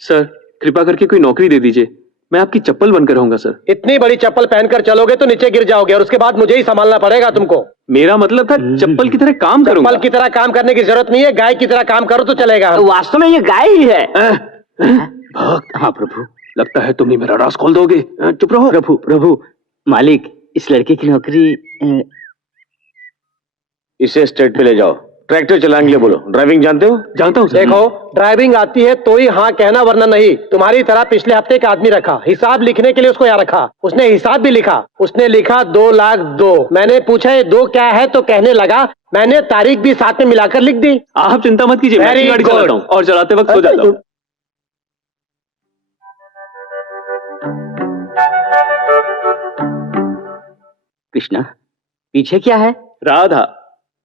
सर कृपा करके कोई नौकरी दे दीजिए, मैं आपकी चप्पल बनकर रहूंगा सर। इतनी बड़ी चप्पल पहनकर चलोगे तो नीचे गिर जाओगे और उसके बाद मुझे ही संभालना पड़ेगा तुमको। मेरा मतलब था चप्पल की तरह काम करूंगा। चप्पल की तरह काम करने की जरूरत नहीं है, गाय की तरह काम करो तो चलेगा। वास्तव में ये गाय ही है। भक्त। हाँ प्रभु। लगता है तुम ही मेरा राज खोल दोगे। चुप रहो। प्रभु प्रभु। मालिक, इस लड़के की नौकरी। इसे स्टेट पे ले जाओ, ट्रैक्टर चलाने के लिए बोलो। ड्राइविंग जानते हो? जानता हूँ। देखो, ड्राइविंग आती है तो ही हाँ कहना, वरना नहीं। तुम्हारी तरह पिछले हफ्ते का आदमी रखा, हिसाब लिखने के लिए उसको यहाँ रखा। उसने हिसाब भी लिखा। उसने लिखा 2 लाख 2। मैंने पूछा ये 2 क्या है तो कहने लगा, मैंने तारीख भी साथ में मिलाकर लिख दी। आप चिंता मत कीजिए, मैं Very गाड़ी good. चलाता हूँ और चलाते वक्त सो जाता हूँ। कृष्णा, पीछे क्या है? राधा।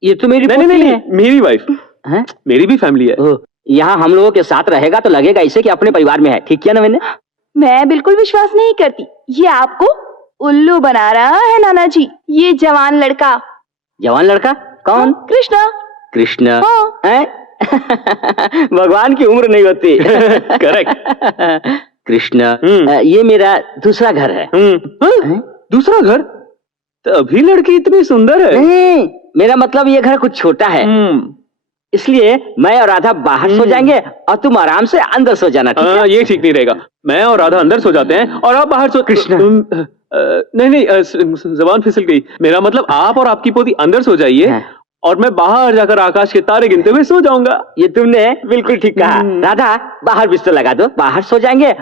ये तो मेरी नहीं, पोती है। मेरी वाइफ हैं? मेरी भी फैमिली है। ओह, यहाँ हम लोगों के साथ रहेगा तो लगेगा इसे कि अपने परिवार में है। ठीक किया ना मैंने? मैं बिल्कुल विश्वास नहीं करती। ये आपको उल्लू बना रहा है नाना जी ये जवान लड़का। जवान लड़का कौन? कृष्णा। कृष्ण हाँ। हैं? भगवान की उम्र नहीं होती। करेक्ट। कृष्ण ये मेरा दूसरा घर है। दूसरा घर? तभी लड़की इतनी सुंदर है। नहीं, मेरा मतलब ये घर कुछ छोटा है, इसलिए मैं और राधा बाहर सो जाएंगे और तुम आराम से अंदर सो जाना। ठीक है? ये ठीक नहीं रहेगा। मैं और राधा अंदर सो जाते हैं और आप बाहर सो। कृष्ण नहीं, जबान फिसल गई। मेरा मतलब आप और आपकी पोती अंदर सो जाइए और मैं बाहर जाकर आकाश के तारे गिनते हुए सो जाऊंगा। ये तुमने बिल्कुल ठीक कहा। राधा बाहर बिस्तर लगा दो, बाहर सो जाएंगे।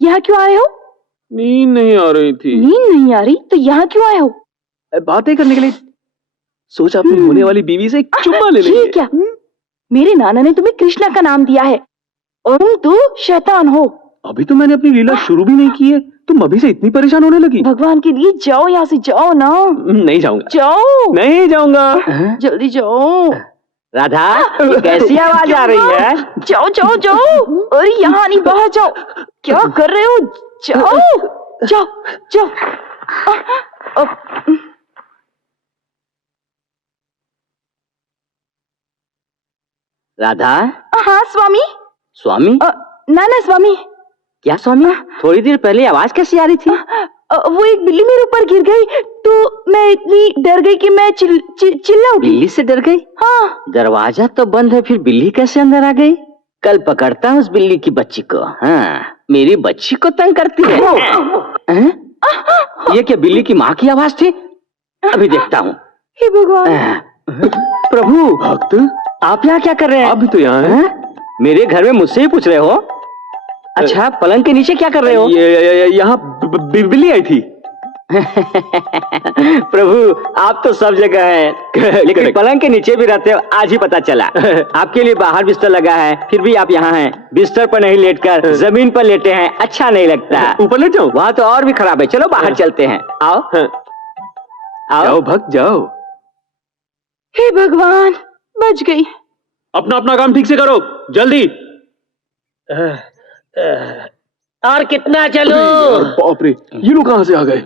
यहाँ क्यों आए हो? नींद नहीं आ रही थी। नींद नहीं आ रही तो यहाँ क्यों आए हो? बातें करने के लिए। सोचा अपनी होने वाली बीवी से एक चुम्मा ले लेंगे। ये क्या? मेरे नाना ने तुम्हें कृष्णा का नाम दिया है और तुम शैतान हो। अभी तो मैंने अपनी लीला शुरू भी नहीं की है, तुम अभी से इतनी परेशान होने लगी। भगवान के लिए जाओ, यहाँ से जाओ ना। नहीं जाऊंगा। जाओ। नहीं जाऊंगा। जल्दी जाओ। राधा कैसी आवाज आ रही है? जाओ जाओ जाओ। अरे यहाँ नहीं, बाहर जाओ। क्या कर रहे हो? जाओ जाओ जाओ। राधा। हाँ स्वामी। स्वामी? नाना स्वामी। क्या स्वामी? थोड़ी देर पहले आवाज कैसी आ रही थी? वो एक बिल्ली मेरे ऊपर गिर गई तो मैं इतनी डर गई कि मैं चिल्ला उठी। बिल्ली से डर गई? हाँ। दरवाजा तो बंद है, फिर बिल्ली कैसे अंदर आ गई? कल पकड़ता हूँ उस बिल्ली की बच्ची को। हाँ, मेरी बच्ची को तंग करती है। ये क्या बिल्ली की माँ की आवाज थी? अभी देखता हूँ। हे भगवान। प्रभु भक्त, आप यहाँ क्या कर रहे हैं? आप भी तो यहाँ हैं? मेरे घर में मुझसे ही पूछ रहे हो? अच्छा, पलंग के नीचे क्या कर रहे हो? यहाँ बिल्ली आई थी। प्रभु आप तो सब जगह हैं, लेकिन पलंग के नीचे भी रहते हो, आज ही पता चला। आपके लिए बाहर बिस्तर लगा है, फिर भी आप यहाँ हैं। बिस्तर पर नहीं लेटकर जमीन पर लेटे हैं, अच्छा नहीं लगता। ऊपर लेट जाओ? वहाँ तो और भी खराब है। चलो बाहर चलते हैं। आओ आओ। जाओ भक्त जाओ। हे भगवान, बच गई। अपना अपना काम ठीक से करो, जल्दी। और कितना चलो? बाप रे, ये लोग कहाँ से आ गए?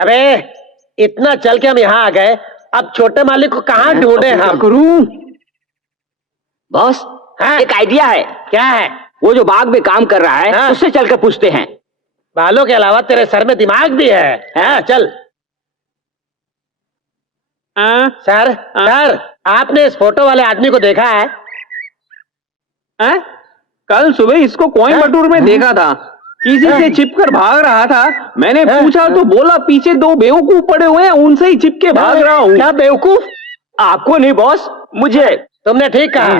अबे इतना चल के हम यहाँ आ गए, अब छोटे मालिक को कहाँ ढूंढे हम? क्या करूं? बॉस, हाँ? एक आइडिया है। क्या है? वो जो बाग में काम कर रहा है, हाँ? उससे चलकर पूछते हैं। बालों के अलावा तेरे सर में दिमाग भी है? हाँ, चल। सर, सर, आपने इस फोटो वाले आदमी को देखा है? कल सुबह इसको कोयंबटूर में देखा था। किसी से चिपकर भाग रहा था। मैंने पूछा तो बोला पीछे दो बेवकूफ पड़े हुए हैं, उनसे ही चिपके भाग रहा हूँ। क्या बेवकूफ? आपको नहीं बॉस, मुझे। तुमने ठीक कहा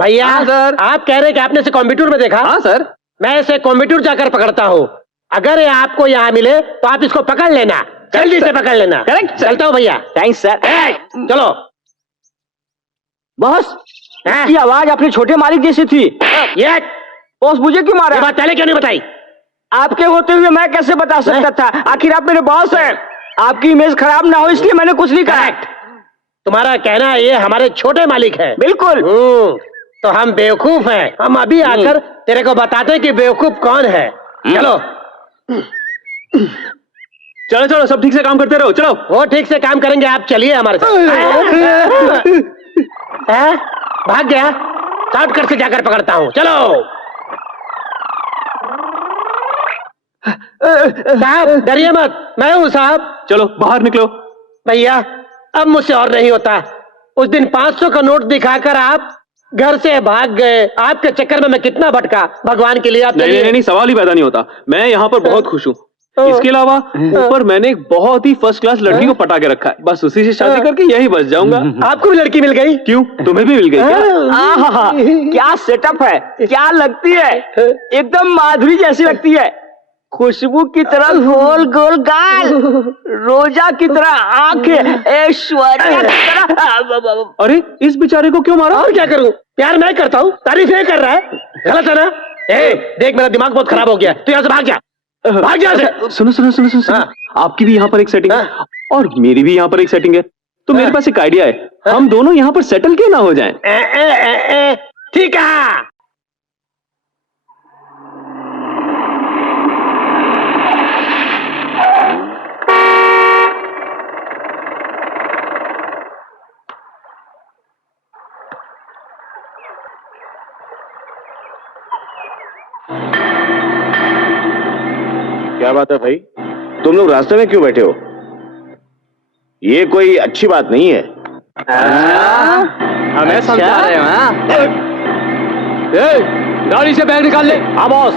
भैया। हाँ, सर। आप कह रहे हैं कि आपने इसे कंप्यूटर में देखा? हाँ सर। मैं इसे कंप्यूटर जाकर पकड़ता हूँ। अगर ये आपको यहाँ मिले तो आप इसको पकड़ लेना, जल्दी से पकड़ लेना। करेक्ट, चलता हूँ भैया। Thanks sir. चलो। बॉस, हाँ? इसकी आवाज अपने छोटे मालिक जैसी थी। ये बॉस मुझे क्यों मारा? ये बात पहले क्यों नहीं बताई? आपके होते हुए मैं कैसे बता सकता था? आखिर आप मेरे बॉस हैं। आपकी इमेज खराब ना हो इसलिए मैंने कुछ नहीं कहा। तुम्हारा कहना है ये हमारे छोटे मालिक हैं। बिल्कुल। तो हम बेवकूफ हैं। हम अभी आकर तेरे को बताते हैं कि बेवकूफ कौन है। चलो चलो चलो, सब ठीक से काम करते रहो। चलो। वो ठीक से काम करेंगे, आप चलिए हमारे साथ। हैं? भाग गया? शॉर्टकट से जाकर पकड़ता हूँ। चलो साहब, डरिए मत, मैं हूँ साहब। चलो बाहर निकलो। भैया अब मुझसे और नहीं होता। उस दिन 500 का नोट दिखाकर आप घर से भाग गए। आपके चक्कर में मैं कितना भटका। भगवान के लिए आप नहीं, नहीं नहीं, सवाल ही पैदा नहीं होता। मैं यहाँ पर बहुत खुश हूँ। इसके अलावा ऊपर मैंने एक बहुत ही फर्स्ट क्लास लड़की को पटा के रखा है। बस उसी से शादी करके यही बच जाऊंगा। आपको भी लड़की मिल गई? क्यों, तुम्हें भी मिल गई क्या? आहा, क्या सेटअप है, क्या लगती है, एकदम माधुरी जैसी लगती है। खुशबू की तरह गोल गोल गाल, रोजा की तरह आंखें, ऐश्वर्या की तरह। अरे इस बेचारे को क्यों मारा? और क्या करूं? प्यार मैं करता हूं, तारीफ ये कर रहा है। गलत है ना? देख मेरा दिमाग बहुत खराब हो गया। तू यहाँ से भाग जा, भाग जा से। सुनो सुनो सुनो सुनो, सुनो। आपकी भी यहाँ पर एक सेटिंग है और मेरी भी यहाँ पर एक सेटिंग है। तो मेरे पास एक आइडिया है, हम दोनों यहाँ पर सेटल क्यों ना हो जाएं? ठीक है। क्या बात है भाई, तुम लोग रास्ते में क्यों बैठे हो? ये कोई अच्छी बात नहीं है। हमें समझा रहे हैं? गाड़ी से बैग निकाल ले। हाँ boss.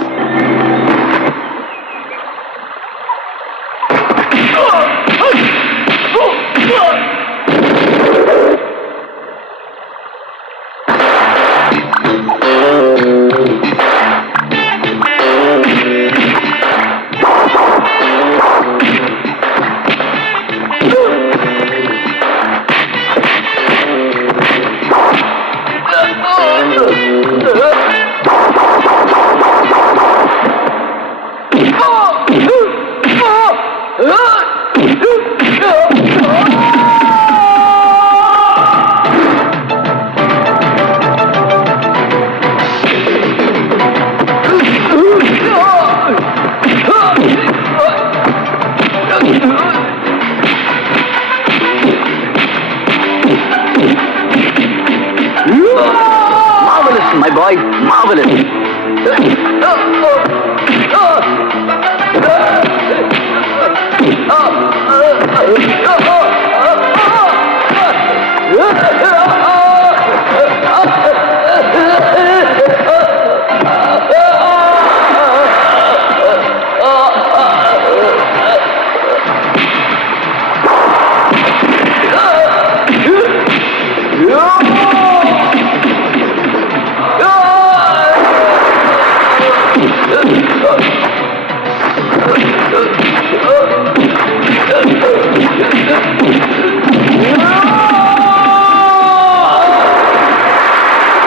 Marvelous, my boy, marvelous.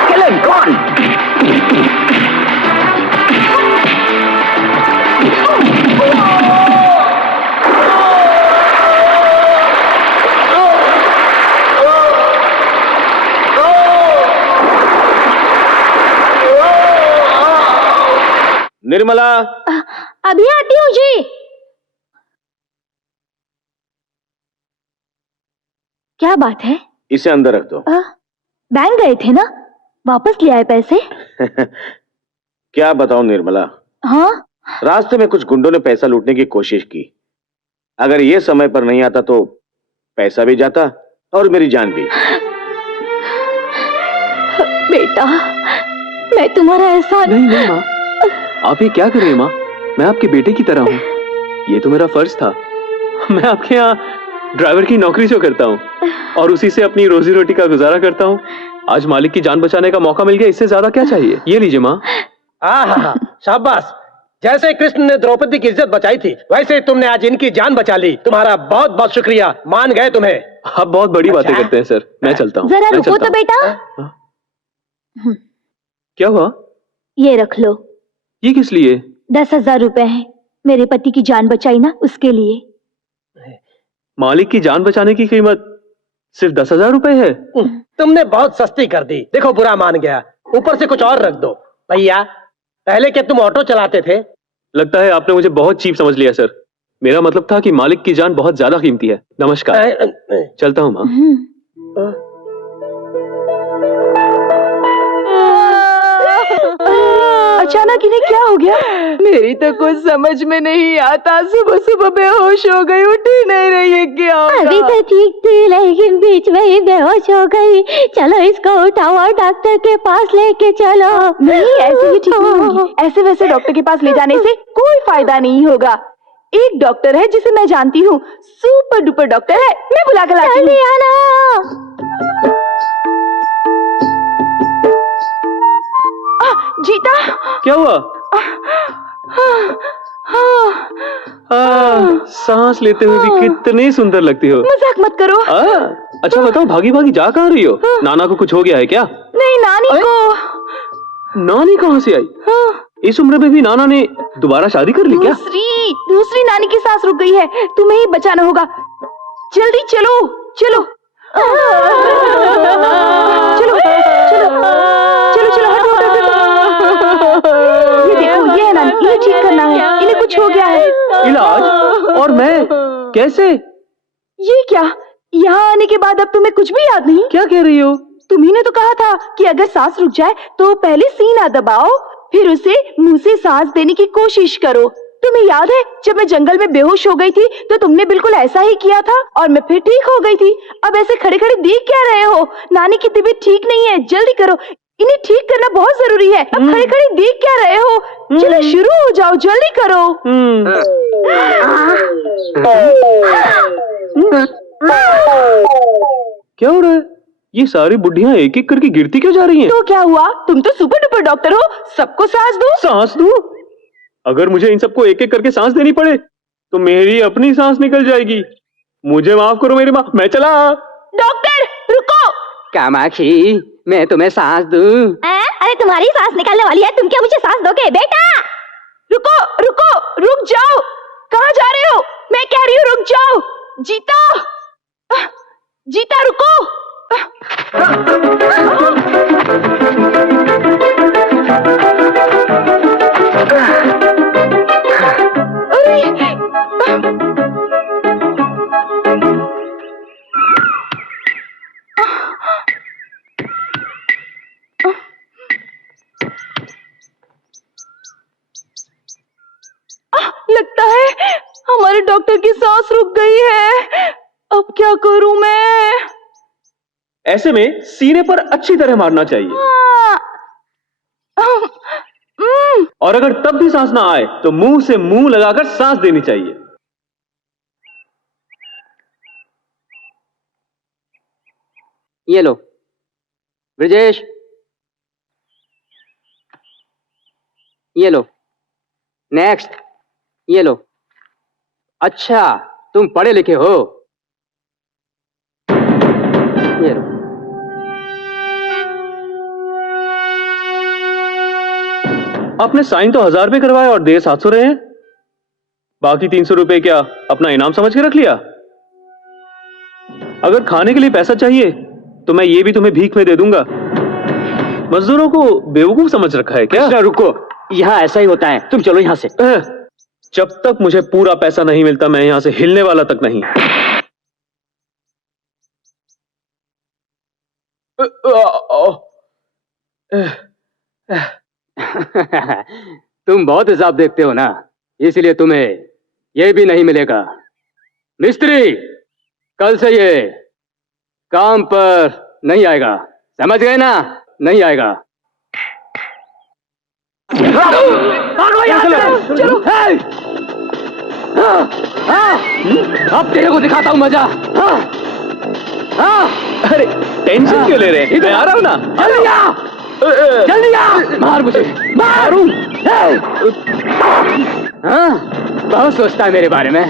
Kill him, go on. Nirmala, अभी आती हूँ जी। क्या बात है? इसे अंदर रख दो। बैंक गए थे ना, वापस ले आए पैसे? क्या बताऊं निर्मला, हाँ? रास्ते में कुछ गुंडों ने पैसा लूटने की कोशिश की। अगर ये समय पर नहीं आता तो पैसा भी जाता और मेरी जान भी। बेटा, मैं तुम्हारा एहसान। नहीं नहीं माँ, आप ये क्या कर रही हैं माँ? मैं आपके बेटे की तरह हूँ, ये तो मेरा फर्ज था। मैं आपके यहाँ ड्राइवर की नौकरी जो करता हूँ और उसी से अपनी रोजी रोटी का गुजारा करता हूँ। आज मालिक की जान बचाने का मौका मिल गया, इससे ज्यादा क्या चाहिए? ये लीजिए माँ। हाँ, शाबाश। जैसे कृष्ण ने द्रौपदी की इज्जत बचाई थी, वैसे तुमने आज इनकी जान बचा ली। तुम्हारा बहुत बहुत शुक्रिया, मान गए तुम्हें। आप बहुत बड़ी बातें करते हैं सर, मैं चलता हूँ। जरा रुको तो बेटा। क्या हुआ? ये रख लो। ये किस लिए? 10,000 रुपए हैं, मेरे पति की जान बचाई ना, उसके लिए। मालिक की जान बचाने की कीमत सिर्फ 10,000 रुपए है? तुमने बहुत सस्ती कर दी। देखो बुरा मान गया, ऊपर से कुछ और रख दो। भैया, पहले क्या तुम ऑटो चलाते थे? लगता है आपने मुझे बहुत चीप समझ लिया सर। मेरा मतलब था कि मालिक की जान बहुत ज्यादा कीमती है। नमस्कार, चलता हूँ माँ। अचानक इन्हें क्या हो गया? मेरी तो कुछ समझ में नहीं आता। सुबह सुबह बेहोश हो गई, उठ ही नहीं रही है। क्या होगा? अभी तो ठीक थी, लेकिन बीच में ही बेहोश हो गई। चलो इसको उठाओ और डॉक्टर के पास लेके चलो। नहीं, ऐसे ही ठीक नहीं होगी। ऐसे वैसे डॉक्टर के पास ले जाने से कोई फायदा नहीं होगा। एक डॉक्टर है जिसे मैं जानती हूँ, सुपर डुपर डॉक्टर है, मैं बुला कर लाती हूँ। जीता, क्या हुआ? सांस लेते हुए भी कितनी सुंदर लगती हो। मजाक मत करो। अच्छा बताओ, भागी भागी जा कहाँ रही हो? नाना को कुछ हो गया है क्या? नहीं, नानी को। नानी कहाँ से आई? इस उम्र में भी नाना ने दोबारा शादी कर ली क्या? दूसरी नानी की सांस रुक गई है, तुम्हें ही बचाना होगा। जल्दी चलो चलो चलो चलो चलो, हटो हटो। ये देखो, ये है नानी, इन्हें ठीक करना है। इन्हें कुछ हो गया है। इलाज? और मैं कैसे? ये क्या, यहाँ आने के बाद अब तुम्हें कुछ भी याद नहीं? क्या कह रही हो? तुम्ही ने तो कहा था कि अगर सांस रुक जाए तो पहले सीना दबाओ, फिर उसे मुंह से सांस देने की कोशिश करो। तुम्हें याद है जब मैं जंगल में बेहोश हो गई थी तो तुमने बिल्कुल ऐसा ही किया था और मैं फिर ठीक हो गई थी। अब ऐसे खड़े खड़े देख क्या रहे हो? नानी की तबीयत ठीक नहीं है, जल्दी करो, इन्हें ठीक करना बहुत जरूरी है। अब खड़े खड़े देख क्या रहे हो? चलो शुरू हो जाओ, जल्दी करो। क्या हो रहा है? ये सारी बुढ़ियां एक एक करके गिरती क्यों जा रही हैं? तो क्या हुआ, तुम तो सुपर डुपर डॉक्टर हो, सबको सांस दो। सांस दूं? अगर मुझे इन सबको एक एक करके सांस देनी पड़े तो मेरी अपनी सांस निकल जाएगी। मुझे माफ करो मेरी माँ, मैं चला। डॉक्टर रुको। कामाक्षी, मैं तुम्हें सांस दूं? अरे तुम्हारी सांस निकालने वाली है, तुम क्या मुझे सांस दोगे? बेटा रुको रुको, रुक जाओ। कहाँ जा रहे हो? मैं कह रही हूँ रुक जाओ। जीता, जीता रुको। लगता है हमारे डॉक्टर की सांस रुक गई है। अब क्या करूं मैं? ऐसे में सीने पर अच्छी तरह मारना चाहिए। और अगर तब भी सांस ना आए तो मुंह से मुंह लगाकर सांस देनी चाहिए। ये लो ब्रजेश, ये लो नेक्स्ट, ये लो। अच्छा तुम पढ़े लिखे हो, ये लो। आपने साइन तो 1000 रुपए करवाए और दे 700 रहे हैं। बाकी 300 रुपए क्या अपना इनाम समझ के रख लिया? अगर खाने के लिए पैसा चाहिए तो मैं ये भी तुम्हें भीख में दे दूंगा। मजदूरों को बेवकूफ समझ रखा है क्या? रुको, यहाँ ऐसा ही होता है, तुम चलो यहाँ से। जब तक मुझे पूरा पैसा नहीं मिलता मैं यहां से हिलने वाला तक नहीं। तुम बहुत हिसाब देखते हो ना, इसलिए तुम्हें यह भी नहीं मिलेगा। मिस्त्री, कल से ये काम पर नहीं आएगा, समझ गए ना? नहीं आएगा। भागो यहाँ से, चलो। अब तेरे को दिखाता हूँ मजा। अरे टेंशन क्यों ले रहे हैं? मैं आ रहा हूँ ना। जल्दी आ, जल्दी आ, मार मुझे, मारू। बहुत सोचता है मेरे बारे में।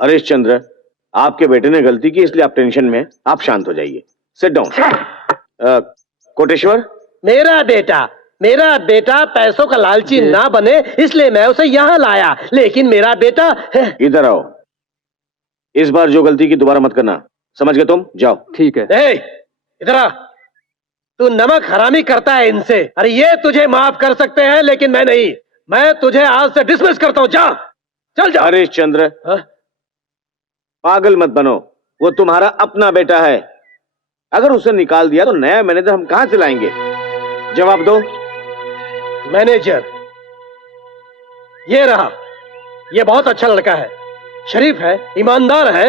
हरीश चंद्र, आपके बेटे ने गलती की, इसलिए आप टेंशन में हैं। आप शांत हो जाइए। Sit down. कोटेश्वर, मेरा बेटा पैसों का लालची ना बने, इसलिए मैं उसे यहाँ लाया। लेकिन मेरा बेटा, इधर आओ। इस बार जो गलती की दोबारा मत करना, समझ गए तुम? जाओ। ठीक है। इधर आ। तू नमक हरामी करता है इनसे। अरे ये तुझे माफ कर सकते हैं, लेकिन मैं नहीं। मैं तुझे आज से डिसमिस करता हूँ। जा, चल जा। हरीश चंद्र, पागल मत बनो। वो तुम्हारा अपना बेटा है। अगर उसे निकाल दिया तो नया मैनेजर हम कहां से लाएंगे? जवाब दो। मैनेजर ये रहा। ये बहुत अच्छा लड़का है, शरीफ है, ईमानदार है।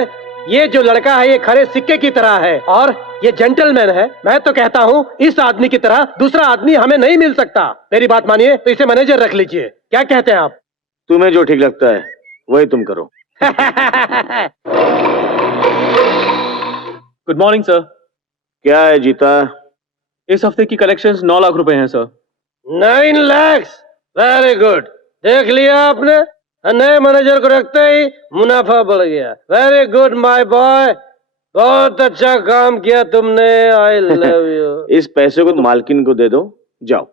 ये जो लड़का है ये खरे सिक्के की तरह है और ये जेंटलमैन है। मैं तो कहता हूँ इस आदमी की तरह दूसरा आदमी हमें नहीं मिल सकता। मेरी बात मानिए तो इसे मैनेजर रख लीजिए। क्या कहते हैं आप? तुम्हें जो ठीक लगता है वही तुम करो। Good morning sir. क्या है जीता? इस हफ्ते की कलेक्शंस 9 लाख रुपए हैं सर। 9 lakh, very good. देख लिया आपने, नए मैनेजर को रखते ही मुनाफा बढ़ गया। वेरी गुड माय बॉय, बहुत अच्छा काम किया तुमने। I love you. इस पैसे को मालकिन को दे दो, जाओ।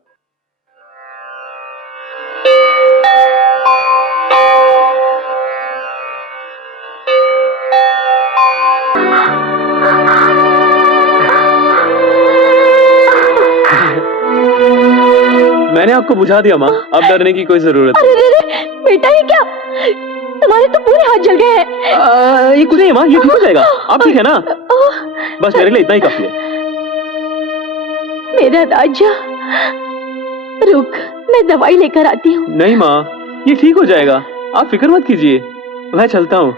मैंने आपको बुझा दिया माँ, अब डरने की कोई जरूरत अरे रे, बेटा ये क्या? तुम्हारे तो पूरे हाथ जल गए हैं। ये कुछ नहीं है माँ, ये ठीक हो जाएगा। आप ठीक है ना? बस मेरे लिए इतना ही काफी है। मेरा राजा, रुक, मैं दवाई लेकर आती हूँ। नहीं माँ, ये ठीक हो जाएगा, आप फिक्र मत कीजिए। मैं चलता हूँ।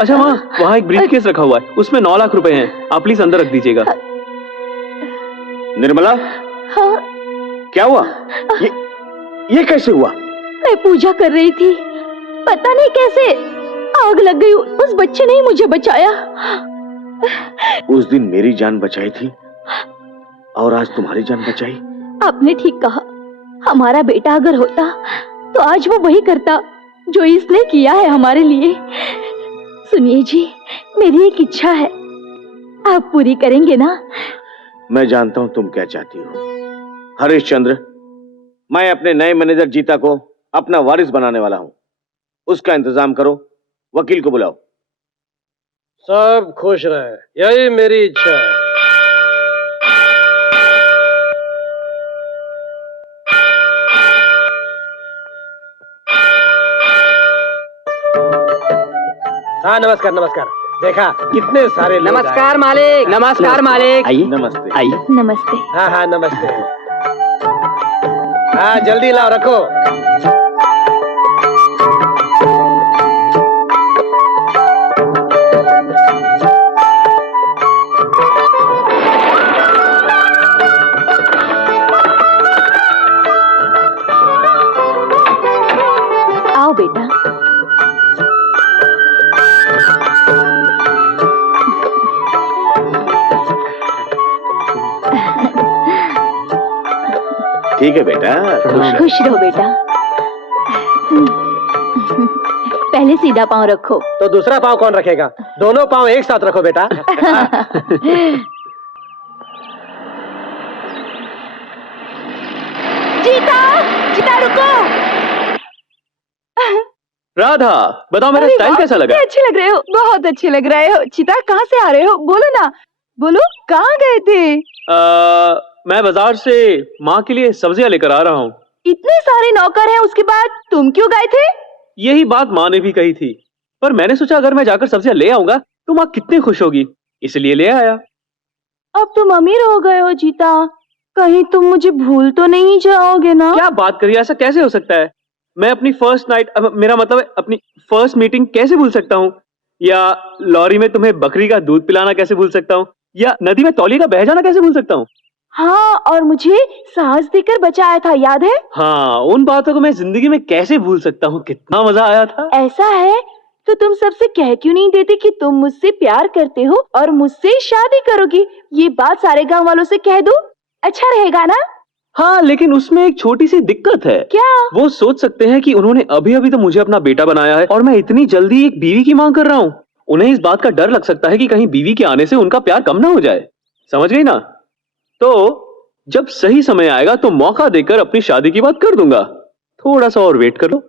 अच्छा माँ, वहाँ एक ब्रीफ केस रखा हुआ है, उसमें 9 लाख रुपए हैं। आप प्लीज अंदर रख दीजिएगा। निर्मला, हाँ? क्या हुआ? ये कैसे हुआ? मैं पूजा कर रही थी, पता नहीं कैसे आग लग गई। उस बच्चे ने ही मुझे बचाया। उस दिन मेरी जान बचाई थी और आज तुम्हारी जान बचाई। आपने ठीक कहा। हमारा बेटा अगर होता तो आज वो वही करता जो इसने किया है हमारे लिए। सुनिए जी, मेरी एक इच्छा है, आप पूरी करेंगे ना? मैं जानता हूं तुम क्या चाहती हो हरीश चंद्र। मैं अपने नए मैनेजर जीता को अपना वारिस बनाने वाला हूं। उसका इंतजाम करो, वकील को बुलाओ। सब खुश रहे, यही मेरी इच्छा है। हाँ, नमस्कार नमस्कार। देखा कितने सारे लोग नमस्कार आए। मालिक, नमस्कार मालिक। आइए, नमस्ते। आइए। नमस्ते। हाँ हाँ नमस्ते। हाँ जल्दी लाओ, रखो। आओ बेटा। ठीक है बेटा, खुश रहो बेटा। पहले सीधा पांव रखो। तो दूसरा पाँव कौन रखेगा? दोनों पाँव एक साथ रखो बेटा। जीता! चिता रुको। राधा, बताओ मेरा अरे स्टाइल वाह, कैसा लगा? कितने अच्छे लग रहे हो, बहुत अच्छे लग रहे हो। चिता कहाँ से आ रहे हो, बोलो ना, बोलो कहाँ गए थे? मैं बाजार से माँ के लिए सब्जियां लेकर आ रहा हूँ। इतने सारे नौकर हैं, उसके बाद तुम क्यों गए थे? यही बात माँ ने भी कही थी, पर मैंने सोचा अगर मैं जाकर सब्जियां ले आऊंगा तो माँ कितनी खुश होगी, इसलिए ले आया। अब तुम अमीर हो गए हो जीता, कहीं तुम मुझे भूल तो नहीं जाओगे ना? क्या बात करिए, ऐसा कैसे हो सकता है? मैं अपनी फर्स्ट नाइट, मेरा मतलब है अपनी फर्स्ट मीटिंग कैसे भूल सकता हूँ? या लॉरी में तुम्हें बकरी का दूध पिलाना कैसे भूल सकता हूँ? या नदी में तौलिया का बह जाना कैसे भूल सकता हूँ? हाँ, और मुझे साहस देकर बचाया था, याद है? हाँ, उन बातों को मैं जिंदगी में कैसे भूल सकता हूँ, कितना मजा आया था। ऐसा है तो तुम सबसे कह क्यों नहीं देते कि तुम मुझसे प्यार करते हो और मुझसे शादी करोगी? ये बात सारे गांव वालों से कह दो, अच्छा रहेगा ना? हाँ, लेकिन उसमें एक छोटी सी दिक्कत है। क्या? वो सोच सकते हैं कि उन्होंने अभी अभी तो मुझे अपना बेटा बनाया है और मैं इतनी जल्दी एक बीवी की मांग कर रहा हूँ। उन्हें इस बात का डर लग सकता है कि कहीं बीवी के आने से उनका प्यार कम ना हो जाए, समझ गई ना? तो जब सही समय आएगा तो मौका देकर अपनी शादी की बात कर दूंगा। थोड़ा सा और वेट कर लो।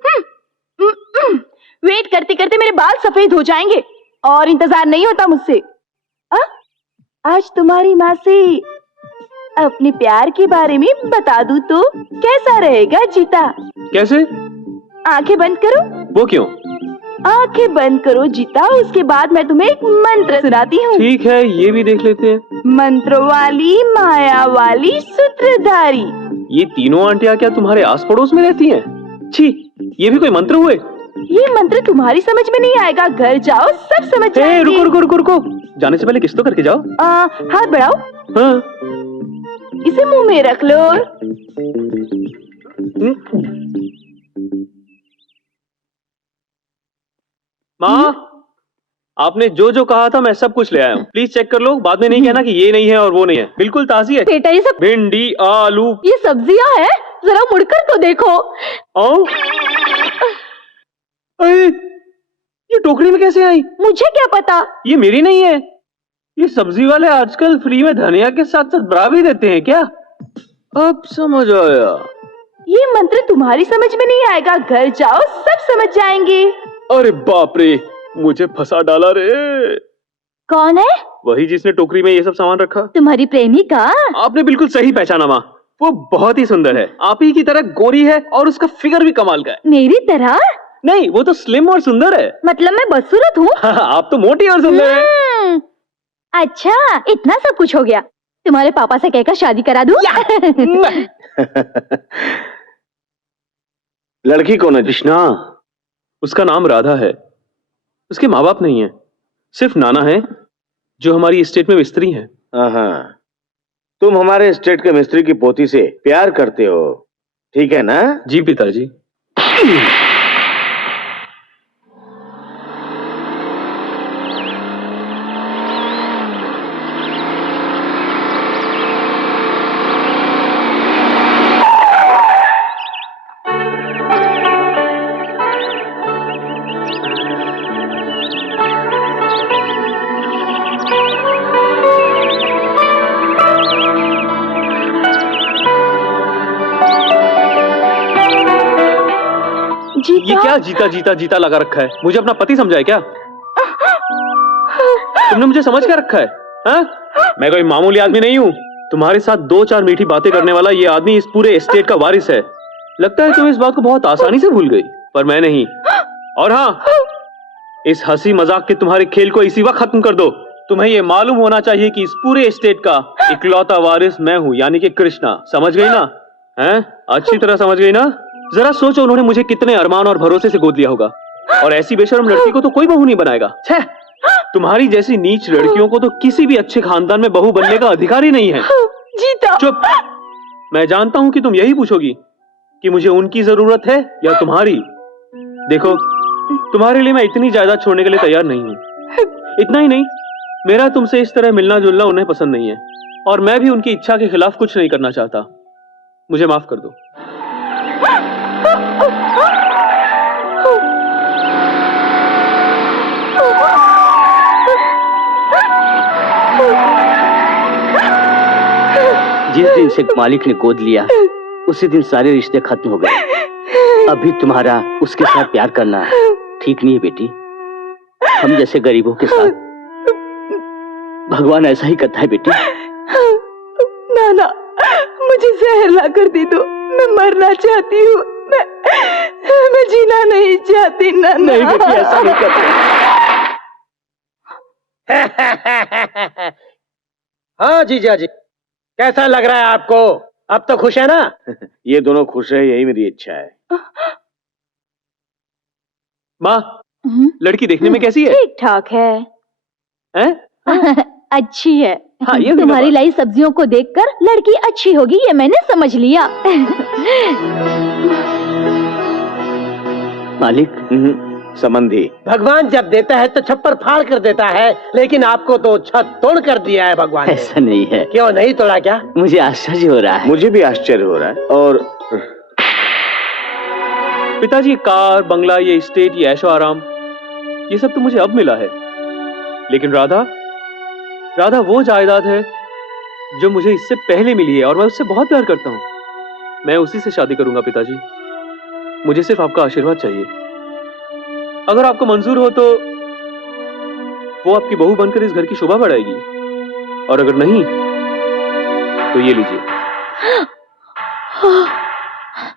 वेट करते करते मेरे बाल सफेद हो जाएंगे और इंतजार नहीं होता मुझसे। आज तुम्हारी माँ से अपने प्यार के बारे में बता दूं तो कैसा रहेगा जीता? कैसे? आंखें बंद करो। वो क्यों? आंखें बंद करो जीता, उसके बाद मैं तुम्हें एक मंत्र सुनाती हूँ। ठीक है, ये भी देख लेते हैं। मंत्र वाली, माया वाली, सूत्रधारी। ये तीनों आंटियां क्या तुम्हारे आस पड़ोस में रहती हैं? छी, ये भी कोई मंत्र हुए? ये मंत्र तुम्हारी समझ में नहीं आएगा, घर जाओ सब समझ जाएंगे। रुको रुको रुको रुको, जाने से पहले किस तो करके जाओ। हाथ बढ़ाओ। हाँ। इसे मुंह में रख लो। माँ, आपने जो जो कहा था मैं सब कुछ ले आया हूँ, प्लीज चेक कर लो, बाद में नहीं कहना कि ये नहीं है और वो नहीं है, बिल्कुल ताजी है। बेटा ये सब भिंडी, आलू, ये सब्जियां हैं, जरा मुड़कर तो देखो। अरे, ये टोकरी में कैसे आई? मुझे क्या पता? ये मेरी नहीं है। ये सब्जी वाले आजकल फ्री में धनिया के साथ साथ बरा भी देते हैं क्या? अब समझ आया। ये मंत्र तुम्हारी समझ में नहीं आएगा, घर जाओ सब समझ जाएंगे। अरे बाप रे, मुझे फंसा डाला रे। कौन है? वही जिसने टोकरी में ये सब सामान रखा। तुम्हारी प्रेमिका? आपने बिल्कुल सही पहचाना माँ, वो बहुत ही सुंदर है, आप ही की तरह गोरी है और उसका फिगर भी कमाल का है। मेरी तरह? नहीं, वो तो स्लिम और सुंदर है। मतलब मैं बदसूरत हूँ? आप तो मोटी और सुंदर है। अच्छा, इतना सब कुछ हो गया। तुम्हारे पापा से कहकर शादी करा दूं? लड़की कौन है? कृष्णा, उसका नाम राधा है। उसके माँ बाप नहीं है, सिर्फ नाना है जो हमारी स्टेट में मिस्त्री हैं। हाँ, तुम हमारे स्टेट के मिस्त्री की पोती से प्यार करते हो, ठीक है ना? जी पिताजी। ये क्या जीता जीता जीता लगा रखा है? मुझे अपना पति समझा है क्या? तुमने मुझे समझ क्या रखा है? हाँ? मैं कोई मामूली आदमी नहीं हूँ। तुम्हारे साथ 2-4 मीठी बातें करने वाला ये आदमी इस पूरे एस्टेट का वारिस है। लगता है तुम इस बात को बहुत आसानी से भूल गई, पर मैं नहीं। और हाँ, इस हंसी मजाक के तुम्हारे खेल को इसी वक्त खत्म कर दो। तुम्हें ये मालूम होना चाहिए कि इस पूरे एस्टेट का इकलौता वारिस मैं हूँ, यानी कि कृष्णा। समझ गई ना? हैं? अच्छी तरह समझ गई ना? जरा सोचो, उन्होंने मुझे कितने अरमान और भरोसे से गोद लिया होगा, और ऐसी बेशर्म लड़की को तो कोई बहू नहीं बनाएगा। छह, तुम्हारी जैसी नीच लड़कियों को तो किसी भी अच्छे खानदान में बहू बनने का अधिकार ही नहीं है। जीता। चुप। मैं जानता हूं कि तुम यही पूछोगी कि मुझे उनकी जरूरत है या तुम्हारी। देखो, तुम्हारे लिए मैं इतनी जायदाद छोड़ने के लिए तैयार नहीं हूँ। इतना ही नहीं, मेरा तुमसे इस तरह मिलना जुलना उन्हें पसंद नहीं है, और मैं भी उनकी इच्छा के खिलाफ कुछ नहीं करना चाहता। मुझे माफ कर दो। जिस दिन से मालिक ने गोद लिया, उसी दिन सारे रिश्ते खत्म हो गए। अभी तुम्हारा उसके साथ प्यार करना ठीक नहीं है बेटी। हम जैसे गरीबों के साथ भगवान ऐसा ही करता है बेटी। नाना, मुझे जहर ला कर दे दो, मैं मरना चाहती हूँ। मैं जीना नहीं चाहती नाना। नहीं बेटी, ऐसा नहीं करते। हाँ जीजा जी, कैसा लग रहा है आपको? अब तो खुश है ना? ये दोनों खुश है, यही मेरी इच्छा है। माँ, लड़की देखने में कैसी है? ठीक ठाक है। हैं? अच्छी है। हाँ, ये तुम्हारी लाई सब्जियों को देखकर लड़की अच्छी होगी, ये मैंने समझ लिया। मालिक, संबंधी भगवान जब देता है तो छप्पर फाड़ कर देता है, लेकिन आपको तो छत तोड़ कर दिया है भगवान ने। ऐसा नहीं है। क्यों नहीं तोड़ा? क्या मुझे आश्चर्य हो रहा है। मुझे भी आश्चर्य हो रहा है। और पिताजी, कार, बंगला, ये स्टेट, ये ऐशो आराम, ये सब तो मुझे अब मिला है। लेकिन राधा वो जायदाद है जो मुझे इससे पहले मिली है, और मैं उससे बहुत प्यार करता हूँ। मैं उसी से शादी करूंगा पिताजी। मुझे सिर्फ आपका आशीर्वाद चाहिए। अगर आपको मंजूर हो तो वो आपकी बहू बनकर इस घर की शोभा बढ़ाएगी, और अगर नहीं तो ये लीजिए,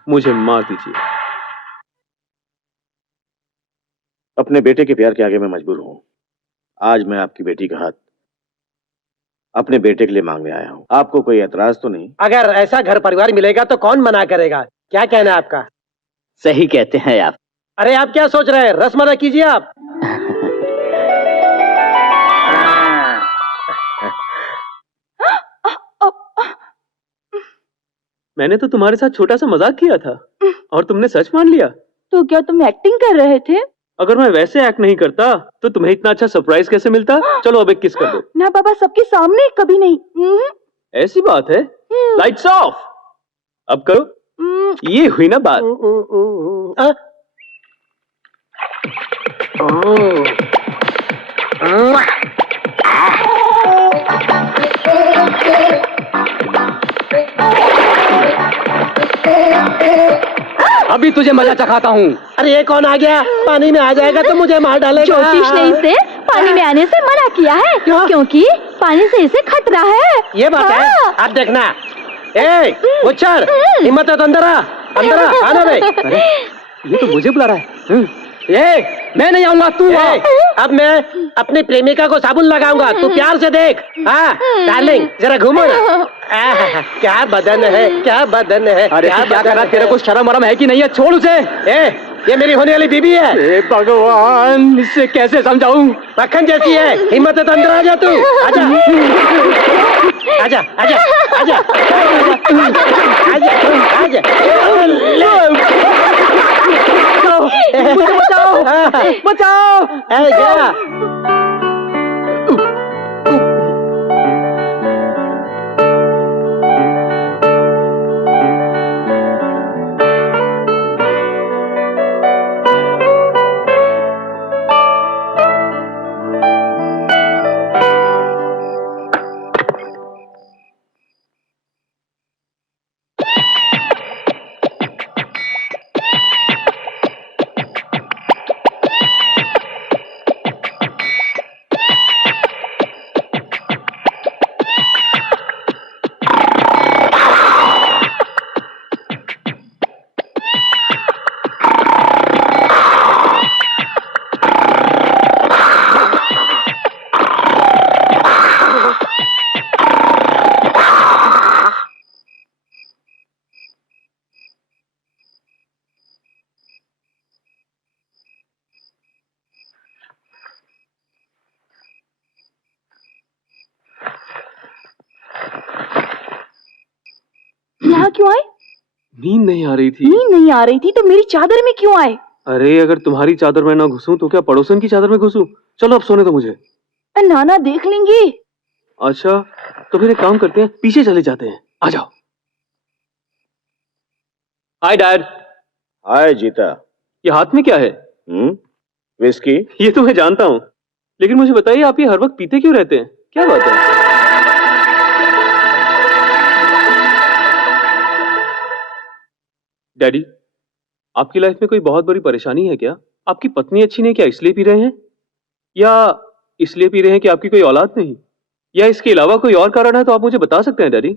मुझे मार दीजिए। अपने बेटे के प्यार के आगे मैं मजबूर हूँ। आज मैं आपकी बेटी का हाथ अपने बेटे के लिए मांगने आया हूँ। आपको कोई एतराज तो नहीं? अगर ऐसा घर परिवार मिलेगा तो कौन मना करेगा? क्या कहना है आपका? सही कहते हैं आप। अरे आप क्या सोच रहे हैं? रस्म कीजिए आप। मैंने तो तुम्हारे साथ छोटा सा मजाक किया था और तुमने सच मान लिया। तो क्या तुम एक्टिंग कर रहे थे? अगर मैं वैसे एक्ट नहीं करता तो तुम्हें इतना अच्छा सरप्राइज कैसे मिलता? चलो अब एक किस कर दो। ना बाबा, सबके सामने कभी नहीं। ऐसी बात है? Lights off. अब करो। ये हुई ना बात। अभी तुझे मजा चखाता हूँ। अरे ये कौन आ गया? पानी में आ जाएगा तो मुझे मार डालेगा। ज्योतिष ने इसे पानी में आने से मना किया है, क्योंकि पानी से इसे खतरा है। ये बात है। आप देखना। ए, उच्छर, हिम्मत है तो अंदर आ, अंदर आ, आना बे। अरे ये तो मुझे बुला रहा है। ये मैं नहीं आऊंगा, तू आ। अब मैं अपनी प्रेमिका को साबुन लगाऊंगा, तू प्यार से देख। हाँ डार्लिंग, जरा घूमो ना। क्या बदन है, क्या बदन है। अरे क्या कर रहा? तेरे को शर्म वरम है कि नहीं है? छोड़ उसे। ये मेरी होने वाली बीबी है। भगवान, इससे कैसे समझाऊं? मक्खन जैसी है। हिम्मत है तो अंदर आ जा तू। आजा आजा आजा आजा आजा आजा। मुझे बचाओ, बचाओ। क्या? यहाँ क्यों आए? नींद नहीं आ रही थी। नींद नहीं आ रही थी तो मेरी चादर में क्यों आए? अरे अगर तुम्हारी चादर में ना घुसूं तो क्या पड़ोसन की चादर में घुसूं? चलो अब सोने दो मुझे। नाना देख लेंगे। अच्छा तो फिर एक काम करते हैं, पीछे चले जाते हैं। आ जाओ। Hi dad. हाय जीता। ये हाथ में क्या है? विस्की। ये तो मैं जानता हूँ, लेकिन मुझे बताइए आप ये हर वक्त पीते क्यों रहते हैं? क्या बात है? डैडी, आपकी लाइफ में कोई बहुत बड़ी परेशानी है क्या? आपकी पत्नी अच्छी नहीं क्या इसलिए पी रहे हैं, या इसलिए पी रहे हैं कि आपकी कोई औलाद नहीं, या इसके अलावा कोई और कारण है तो आप मुझे बता सकते हैं डैडी।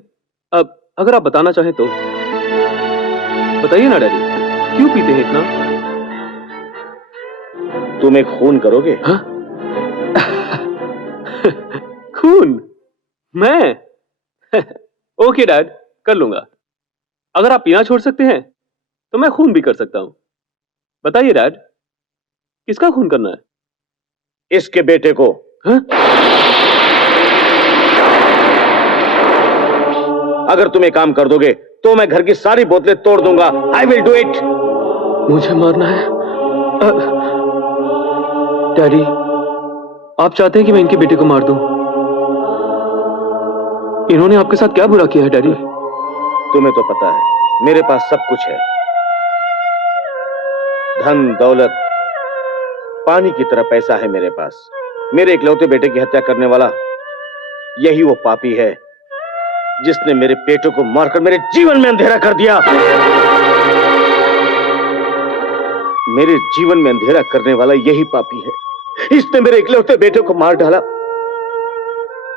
अब अगर आप बताना चाहें तो बताइए ना डैडी, क्यों पीते हैं इतना? तुम एक खून करोगे? हाँ? खून? मैं? ओके डैड, कर लूंगा। अगर आप पीना छोड़ सकते हैं तो मैं खून भी कर सकता हूं। बताइए डैड, किसका खून करना है? इसके बेटे को। हाँ? अगर तुम एक काम कर दोगे तो मैं घर की सारी बोतलें तोड़ दूंगा। I will do it. मुझे मारना है? डैडी, आप चाहते हैं कि मैं इनके बेटे को मार दूं? इन्होंने आपके साथ क्या बुरा किया है डैडी? तुम्हें तो पता है मेरे पास सब कुछ है, धन दौलत, पानी की तरह पैसा है मेरे पास। मेरे इकलौते बेटे की हत्या करने वाला यही वो पापी है जिसने मेरे बेटों को मारकर मेरे जीवन में अंधेरा कर दिया। मेरे जीवन में अंधेरा करने वाला यही पापी है। इसने मेरे इकलौते बेटे को मार डाला।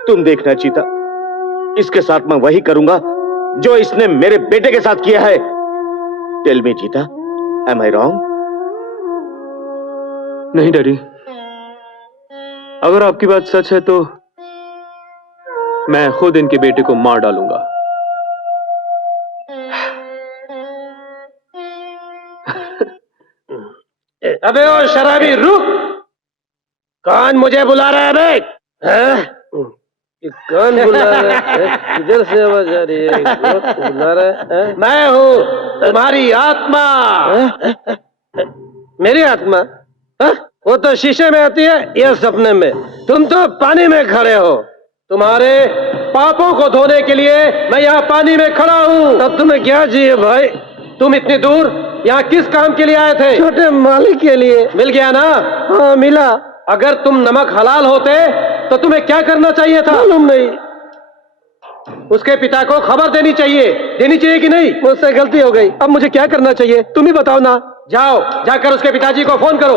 तुम देखना चीता, इसके साथ मैं वही करूंगा जो इसने मेरे बेटे के साथ किया है। टेल मी चीता, एम आई रॉन्ग? नहीं डैडी, अगर आपकी बात सच है तो मैं खुद इनके बेटे को मार डालूंगा। अबे ओ शराबी रुक! कौन मुझे बुला रहा है बे? हैं? कौन बुला रहा है? किधर से आवाज आ रही है? कौन बुला रहा है? मैं हूँ तुम्हारी आत्मा। मेरी आत्मा? हाँ? वो तो शीशे में आती है या सपने में? तुम तो पानी में खड़े हो। तुम्हारे पापों को धोने के लिए मैं यहाँ पानी में खड़ा हूँ। तब तुम्हें क्या चाहिए भाई? तुम इतनी दूर यहाँ किस काम के लिए आए थे? छोटे मालिक के लिए। मिल गया ना? हाँ मिला। अगर तुम नमक हलाल होते तो तुम्हें क्या करना चाहिए था? मालूम नहीं। उसके पिता को खबर देनी चाहिए कि नहीं? मुझसे गलती हो गई, अब मुझे क्या करना चाहिए तुम ही बताओ ना। जाओ, जाकर उसके पिताजी को फोन करो।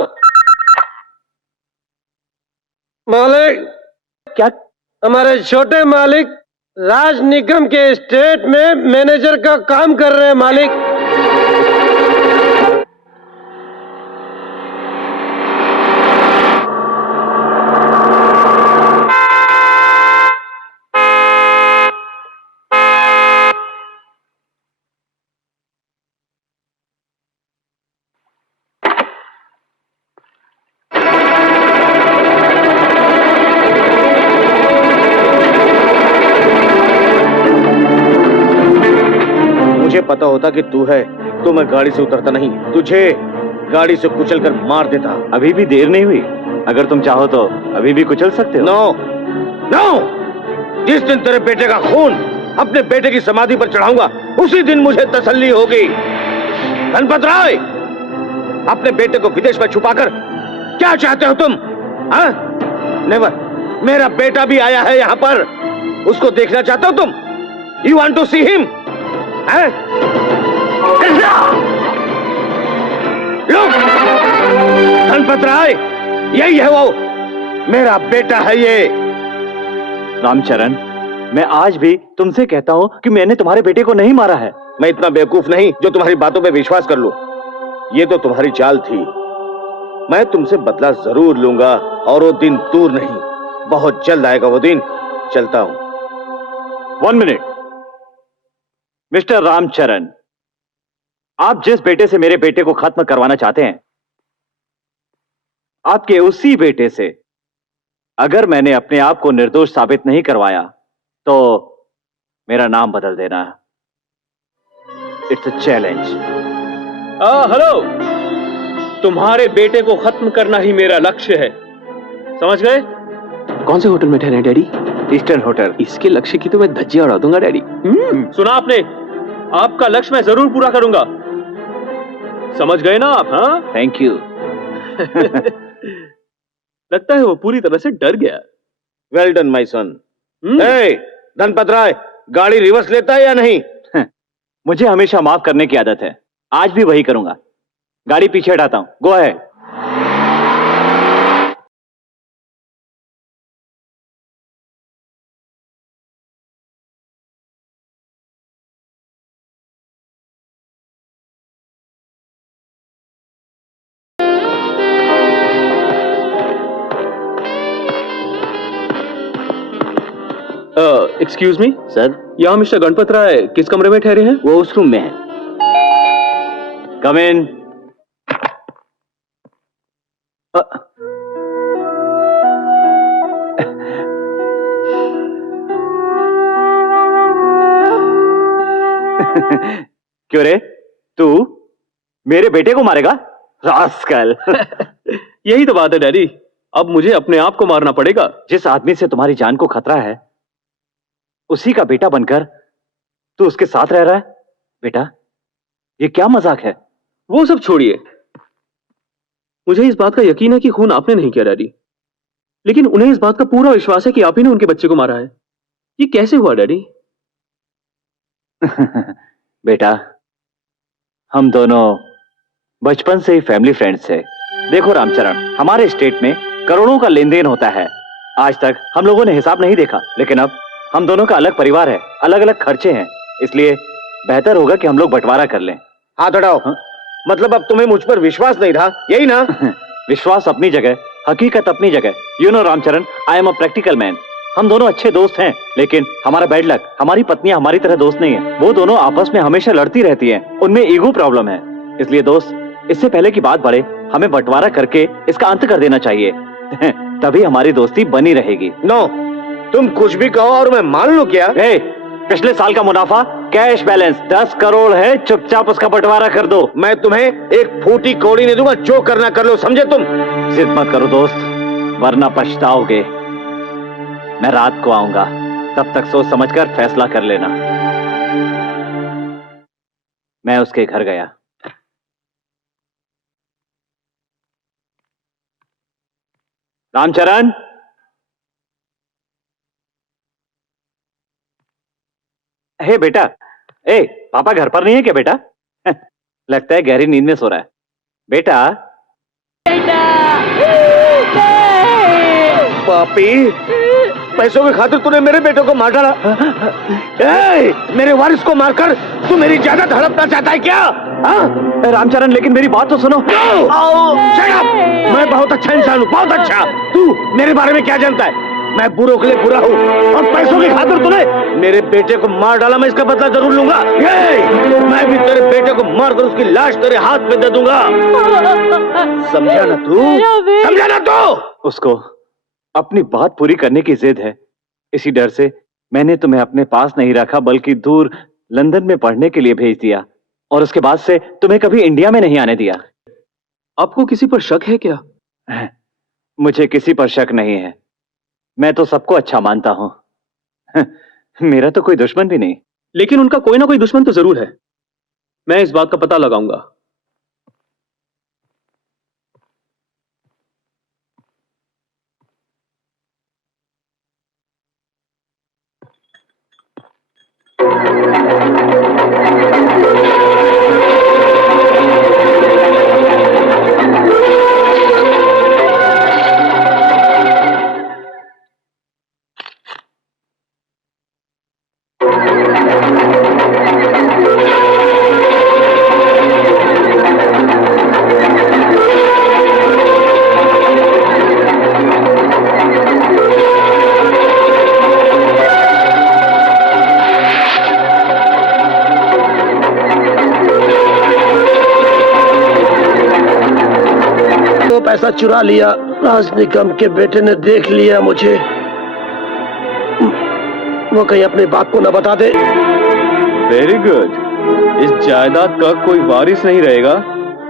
मालिक, क्या? हमारे छोटे मालिक राज निगम के स्टेट में मैनेजर का काम कर रहे हैं मालिक। पता होता कि तू है तो मैं गाड़ी से उतरता नहीं, तुझे गाड़ी से कुचलकर मार देता। अभी भी देर नहीं हुई, अगर तुम चाहो तो अभी भी कुचल सकते हो। नो नो, जिस दिन तेरे बेटे का खून अपने बेटे की समाधि पर चढ़ाऊंगा उसी दिन मुझे तसल्ली होगी। गणपत राय, अपने बेटे को विदेश में छुपाकर क्या चाहते हो तुम? हाँ? नेवर। मेरा बेटा भी आया है यहाँ पर, उसको देखना चाहते हो तुम? You want to see him? Ganpat Rai, यही है वो, मेरा बेटा है ये। रामचरण, मैं आज भी तुमसे कहता हूं कि मैंने तुम्हारे बेटे को नहीं मारा है। मैं इतना बेवकूफ नहीं जो तुम्हारी बातों पे विश्वास कर लूं। ये तो तुम्हारी चाल थी। मैं तुमसे बदला जरूर लूंगा और वो दिन दूर नहीं, बहुत जल्द आएगा वो दिन। चलता हूं। 1 मिनट। मिस्टर रामचरण, आप जिस बेटे से मेरे बेटे को खत्म करवाना चाहते हैं, आपके उसी बेटे से अगर मैंने अपने आप को निर्दोष साबित नहीं करवाया तो मेरा नाम बदल देना। It's a challenge. हेलो, तुम्हारे बेटे को खत्म करना ही मेरा लक्ष्य है, समझ गए? कौन से होटल में ठहरे डैडी? Eastern hotel. इसके लक्ष्य की तो मैं धज्जियां उड़ा दूंगा डैडी। सुना आपने? आपका लक्ष्य मैं जरूर पूरा करूंगा, समझ गए ना आप? हाँ, थैंक यू। लगता है वो पूरी तरह से डर गया। Well done my son. Dhanpat Rai, गाड़ी रिवर्स लेता है या नहीं? मुझे हमेशा माफ करने की आदत है, आज भी वही करूंगा। गाड़ी पीछे हटाता हूं, go ahead. Excuse me sir, यहाँ मिस्टर गणपत राय किस कमरे में ठहरे हैं? वो उस रूम में है। कम इन। क्यों रे, तू मेरे बेटे को मारेगा? रास्कल। यही तो बात है डैडी, अब मुझे अपने आप को मारना पड़ेगा। जिस आदमी से तुम्हारी जान को खतरा है, उसी का बेटा बनकर तू उसके साथ रह रहा है। बेटा, ये क्या मजाक है? वो सब छोड़िए, मुझे इस बात का यकीन है कि खून आपने नहीं किया डैडी, लेकिन उन्हें इस बात का पूरा विश्वास है कि आप ही ने उनके बच्चे को मारा है। ये कैसे हुआ डैडी? बेटा, हम दोनों बचपन से ही फैमिली फ्रेंड्स थे। देखो रामचरण, हमारे स्टेट में करोड़ों का लेन देन होता है। आज तक हम लोगों ने हिसाब नहीं देखा, लेकिन अब हम दोनों का अलग परिवार है, अलग अलग खर्चे हैं, इसलिए बेहतर होगा कि हम लोग बंटवारा कर लें। हाथ हटाओ। मतलब अब तुम्हें मुझ पर विश्वास नहीं रहा, यही ना? विश्वास अपनी जगह, हकीकत अपनी जगह। You know Ramcharan, I am a practical man. हम दोनों अच्छे दोस्त हैं, लेकिन हमारा बैड लक, हमारी पत्नियां हमारी तरह दोस्त नहीं है। वो दोनों आपस में हमेशा लड़ती रहती हैं, उनमें ईगो प्रॉब्लम है। इसलिए दोस्त, इससे पहले की बात बढ़े, हमें बंटवारा करके इसका अंत कर देना चाहिए। तभी हमारी दोस्ती बनी रहेगी। नो, तुम कुछ भी कहो और मैं मान लूं क्या? पिछले साल का मुनाफा कैश बैलेंस 10 करोड़ है, चुपचाप उसका बंटवारा कर दो। मैं तुम्हें एक फूटी कौड़ी नहीं दूंगा, जो करना कर लो, समझे तुम? जिद मत करो दोस्त, वरना पछताओगे। मैं रात को आऊंगा, तब तक सोच समझकर फैसला कर लेना। मैं उसके घर गया। रामचरण, हे बेटा, पापा घर पर नहीं है क्या बेटा? लगता है गहरी नींद में सो रहा है। बेटा, पापी, पैसों की खातिर तूने मेरे बेटे को मार डाला। मेरे वारिस को मारकर तू मेरी जायदाद हड़पना चाहता है क्या? रामचरण, लेकिन मेरी बात तो सुनो। Shut up! मैं बहुत अच्छा इंसान हूँ, बहुत अच्छा। तू मेरे बारे में क्या जानता है? मैं बुरों के लिए बुरा हूँ, और पैसों की खातिर तूने मेरे बेटे को मार डाला। मैं इसका बदला जरूर लूंगा। मैं भी तेरे बेटे को मारकर उसकी लाश तेरे हाथ में दे दूंगा। समझा ना तू? समझा ना तू? उसको अपनी बात पूरी करने की जिद है, इसी डर से मैंने तुम्हें अपने पास नहीं रखा, बल्कि दूर लंदन में पढ़ने के लिए भेज दिया, और उसके बाद से तुम्हें कभी इंडिया में नहीं आने दिया। आपको किसी पर शक है क्या? मुझे किसी पर शक नहीं है, मैं तो सबको अच्छा मानता हूं। मेरा तो कोई दुश्मन भी नहीं। लेकिन उनका कोई ना कोई दुश्मन तो जरूर है। मैं इस बात का पता लगाऊंगा। पैसा चुरा लिया, राज निगम के बेटे ने देख लिया मुझे। वो कहीं अपनी बात को न बता दे। Very good. इस जायदाद का कोई वारिस नहीं रहेगा,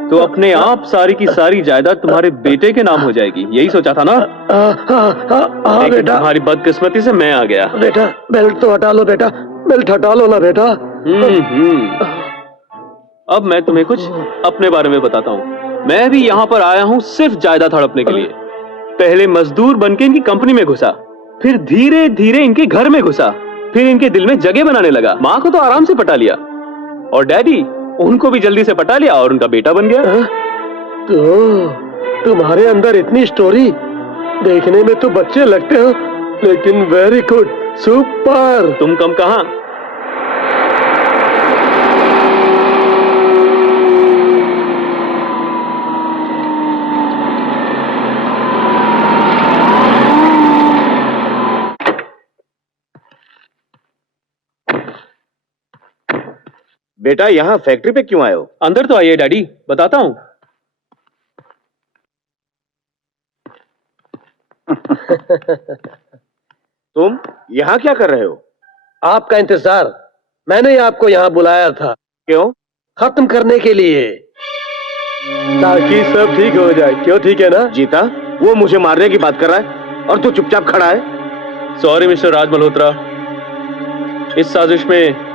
तो अपने आप सारी की सारी जायदाद तुम्हारे बेटे के नाम हो जाएगी। यही सोचा था ना? हाँ बेटा। तुम्हारी बदकिस्मती से मैं आ गया। बेटा, बेल्ट तो हटा लो बेटा, बेल्ट हटा लो ना बेटा। अब मैं तुम्हें कुछ अपने बारे में बताता हूँ। मैं भी यहाँ पर आया हूँ सिर्फ जायदाद हड़पने के लिए। पहले मजदूर बनके इनकी कंपनी में घुसा, फिर धीरे धीरे इनके घर में घुसा, फिर इनके दिल में जगह बनाने लगा। माँ को तो आराम से पटा लिया, और डैडी उनको भी जल्दी से पटा लिया और उनका बेटा बन गया। तो तुम्हारे अंदर इतनी स्टोरी, देखने में तो बच्चे लगते हो लेकिन वेरी गुड, सुपर। तुम कम कहां। बेटा यहाँ फैक्ट्री पे क्यों आए हो? अंदर तो आइए डैडी, बताता हूं। तुम यहाँ क्या कर रहे हो? आपका इंतजार, मैंने ही आपको यहाँ बुलाया था। क्यों? खत्म करने के लिए, ताकि सब ठीक हो जाए। क्यों ठीक है ना? जीता, वो मुझे मारने की बात कर रहा है और तू चुपचाप खड़ा है। सॉरी मिस्टर राज मल्होत्रा, इस साजिश में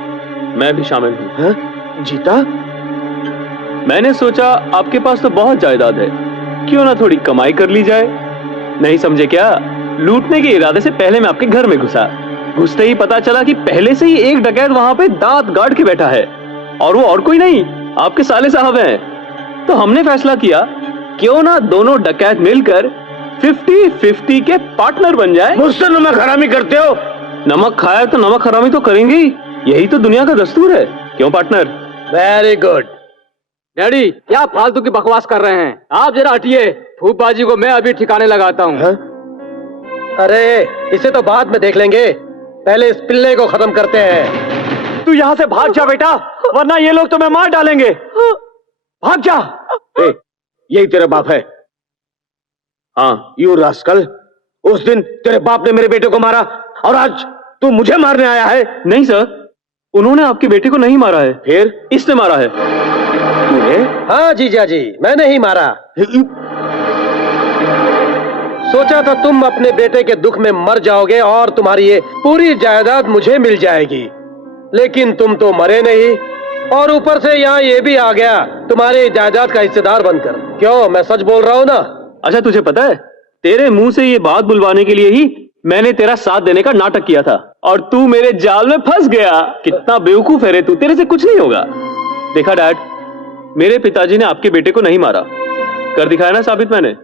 मैं भी शामिल हूं। हाँ? जीता, मैंने सोचा आपके पास तो बहुत जायदाद है, क्यों ना थोड़ी कमाई कर ली जाए। नहीं समझे क्या? लूटने के इरादे से पहले मैं आपके घर में घुसा। घुसते ही पता चला कि पहले से ही एक डकैत वहां पे दांत गाड़ के बैठा है, और वो और कोई नहीं, आपके साले साहब हैं। तो हमने फैसला किया क्यों ना दोनों डकैत मिलकर 50-50 के पार्टनर बन जाए। मुझसे नमक हरामी करते हो? नमक खाया तो नमक हरामी तो करेंगे ही, यही तो दुनिया का दस्तूर है। क्यों पार्टनर? Very good. डैडी क्या फालतू की बकवास कर रहे हैं? आप जरा हटिए, फूफबाजी को मैं अभी ठिकाने लगाता हूँ। अरे इसे तो बाद में देख लेंगे, पहले इस पिल्ले को खत्म करते हैं। तू यहाँ से भाग जा बेटा, वरना ये लोग तुम्हें मार डालेंगे। भाग जा। यही तेरा बाप है? हाँ। यू रास्कल, उस दिन तेरे बाप ने मेरे बेटे को मारा और आज तू मुझे मारने आया है? नहीं सर, उन्होंने आपके बेटे को नहीं मारा है। फिर? इसने मारा है। तूने? हाँ जीजा जी, मैंने ही मारा। सोचा था तुम अपने बेटे के दुख में मर जाओगे और तुम्हारी ये पूरी जायदाद मुझे मिल जाएगी, लेकिन तुम तो मरे नहीं और ऊपर से यहाँ ये भी आ गया तुम्हारे जायदाद का हिस्सेदार बनकर। क्यों, मैं सच बोल रहा हूँ ना? अच्छा तुझे पता है, तेरे मुंह से ये बात बुलवाने के लिए ही मैंने तेरा साथ देने का नाटक किया था और तू मेरे जाल में फंस गया। कितना बेवकूफ है रे तू, तेरे से कुछ नहीं होगा। देखा डैड, मेरे पिताजी ने आपके बेटे को नहीं मारा, कर दिखाया ना साबित मैंने।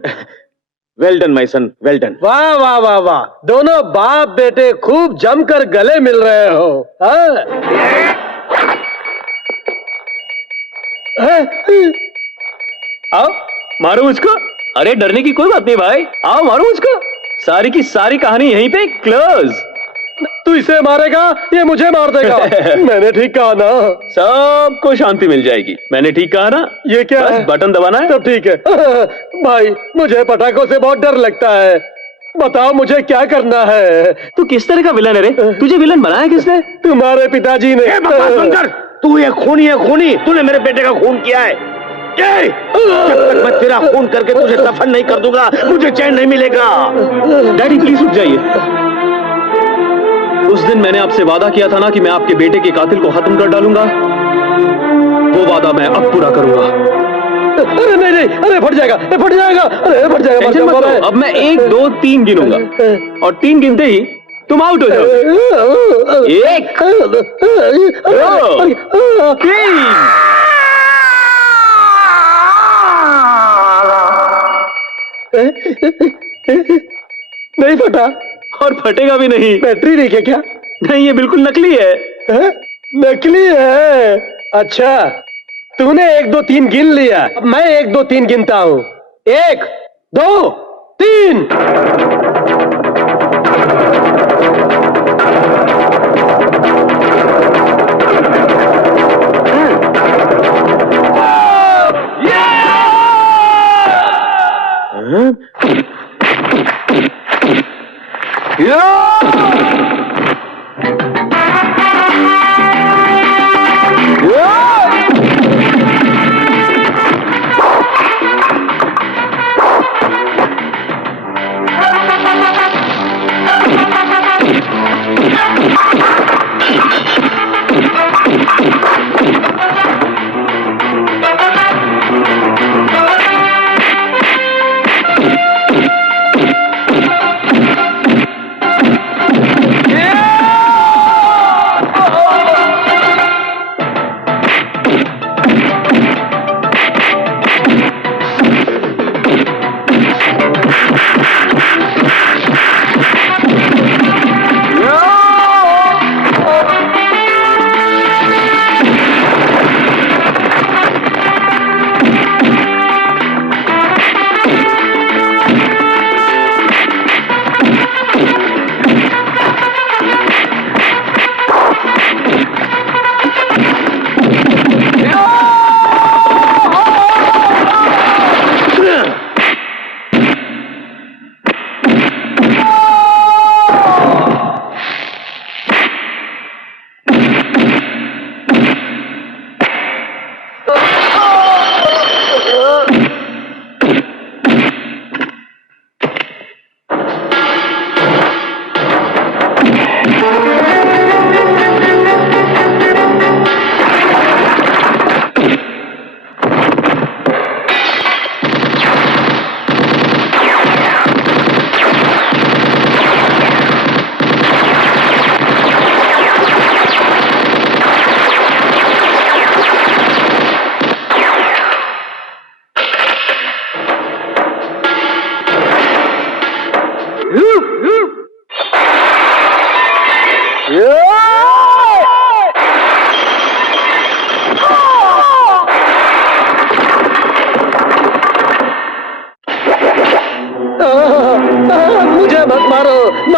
Well done my sun, well done. वाह वाह वाह वाह, दोनों बाप बेटे खूब जमकर गले मिल रहे हो। आओ मारो मुझको। अरे डरने की कोई बात नहीं भाई, आओ मारो मुझको। सारी की सारी कहानी यहीं पे क्लोज। तू इसे मारेगा, ये मुझे मार देगा। मैंने ठीक कहा ना? सबको शांति मिल जाएगी। मैंने ठीक कहा ना? ये क्या बस है? बटन दबाना है। तब ठीक है। भाई मुझे पटाखों से बहुत डर लगता है, बताओ मुझे क्या करना है? तू किस तरह का विलन है रे? तुझे विलन बनाया किसने? तुम्हारे पिताजी ने। बकवास बंद कर। तू ये खूनी है, खूनी। तूने मेरे बेटे का खून किया है। जब तक मैं तेरा खून करके तुझे दफन नहीं कर दूंगा, मुझे चैन नहीं मिलेगा। डैडी प्लीज रुक जाइए। उस दिन मैंने आपसे वादा किया था ना कि मैं आपके बेटे के कातिल को खत्म कर डालूंगा, वो वादा मैं अब पूरा करूंगा। अरे नहीं नहीं, अरे फट जाएगा, फट जाएगा, अरे फट जाएगा। टेंशन मत लो, अब मैं 1 2 3 गिनूंगा और 3 गिनते ही तुम आउट हो जाओ। 1 2 3। नहीं फटा और फटेगा भी नहीं। बैटरी नहीं है क्या? नहीं, ये बिल्कुल नकली है। नकली है? अच्छा, तूने 1 2 3 गिन लिया, अब मैं 1 2 3 गिनता हूँ। 1 2 3।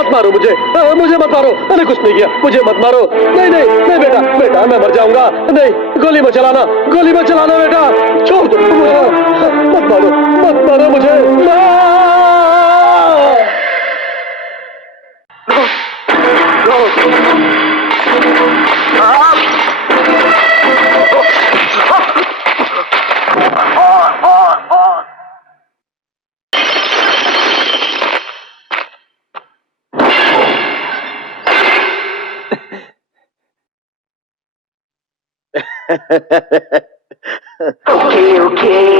मत मारो मुझे, मुझे मत मारो, मैंने कुछ नहीं किया, मुझे मत मारो। नहीं नहीं नहीं बेटा, बेटा मैं मर जाऊंगा। नहीं, गोली मत चलाना, गोली मत चलाना बेटा, छोड़ दो, मत मारो, मत मारो मुझे। Okay, okay.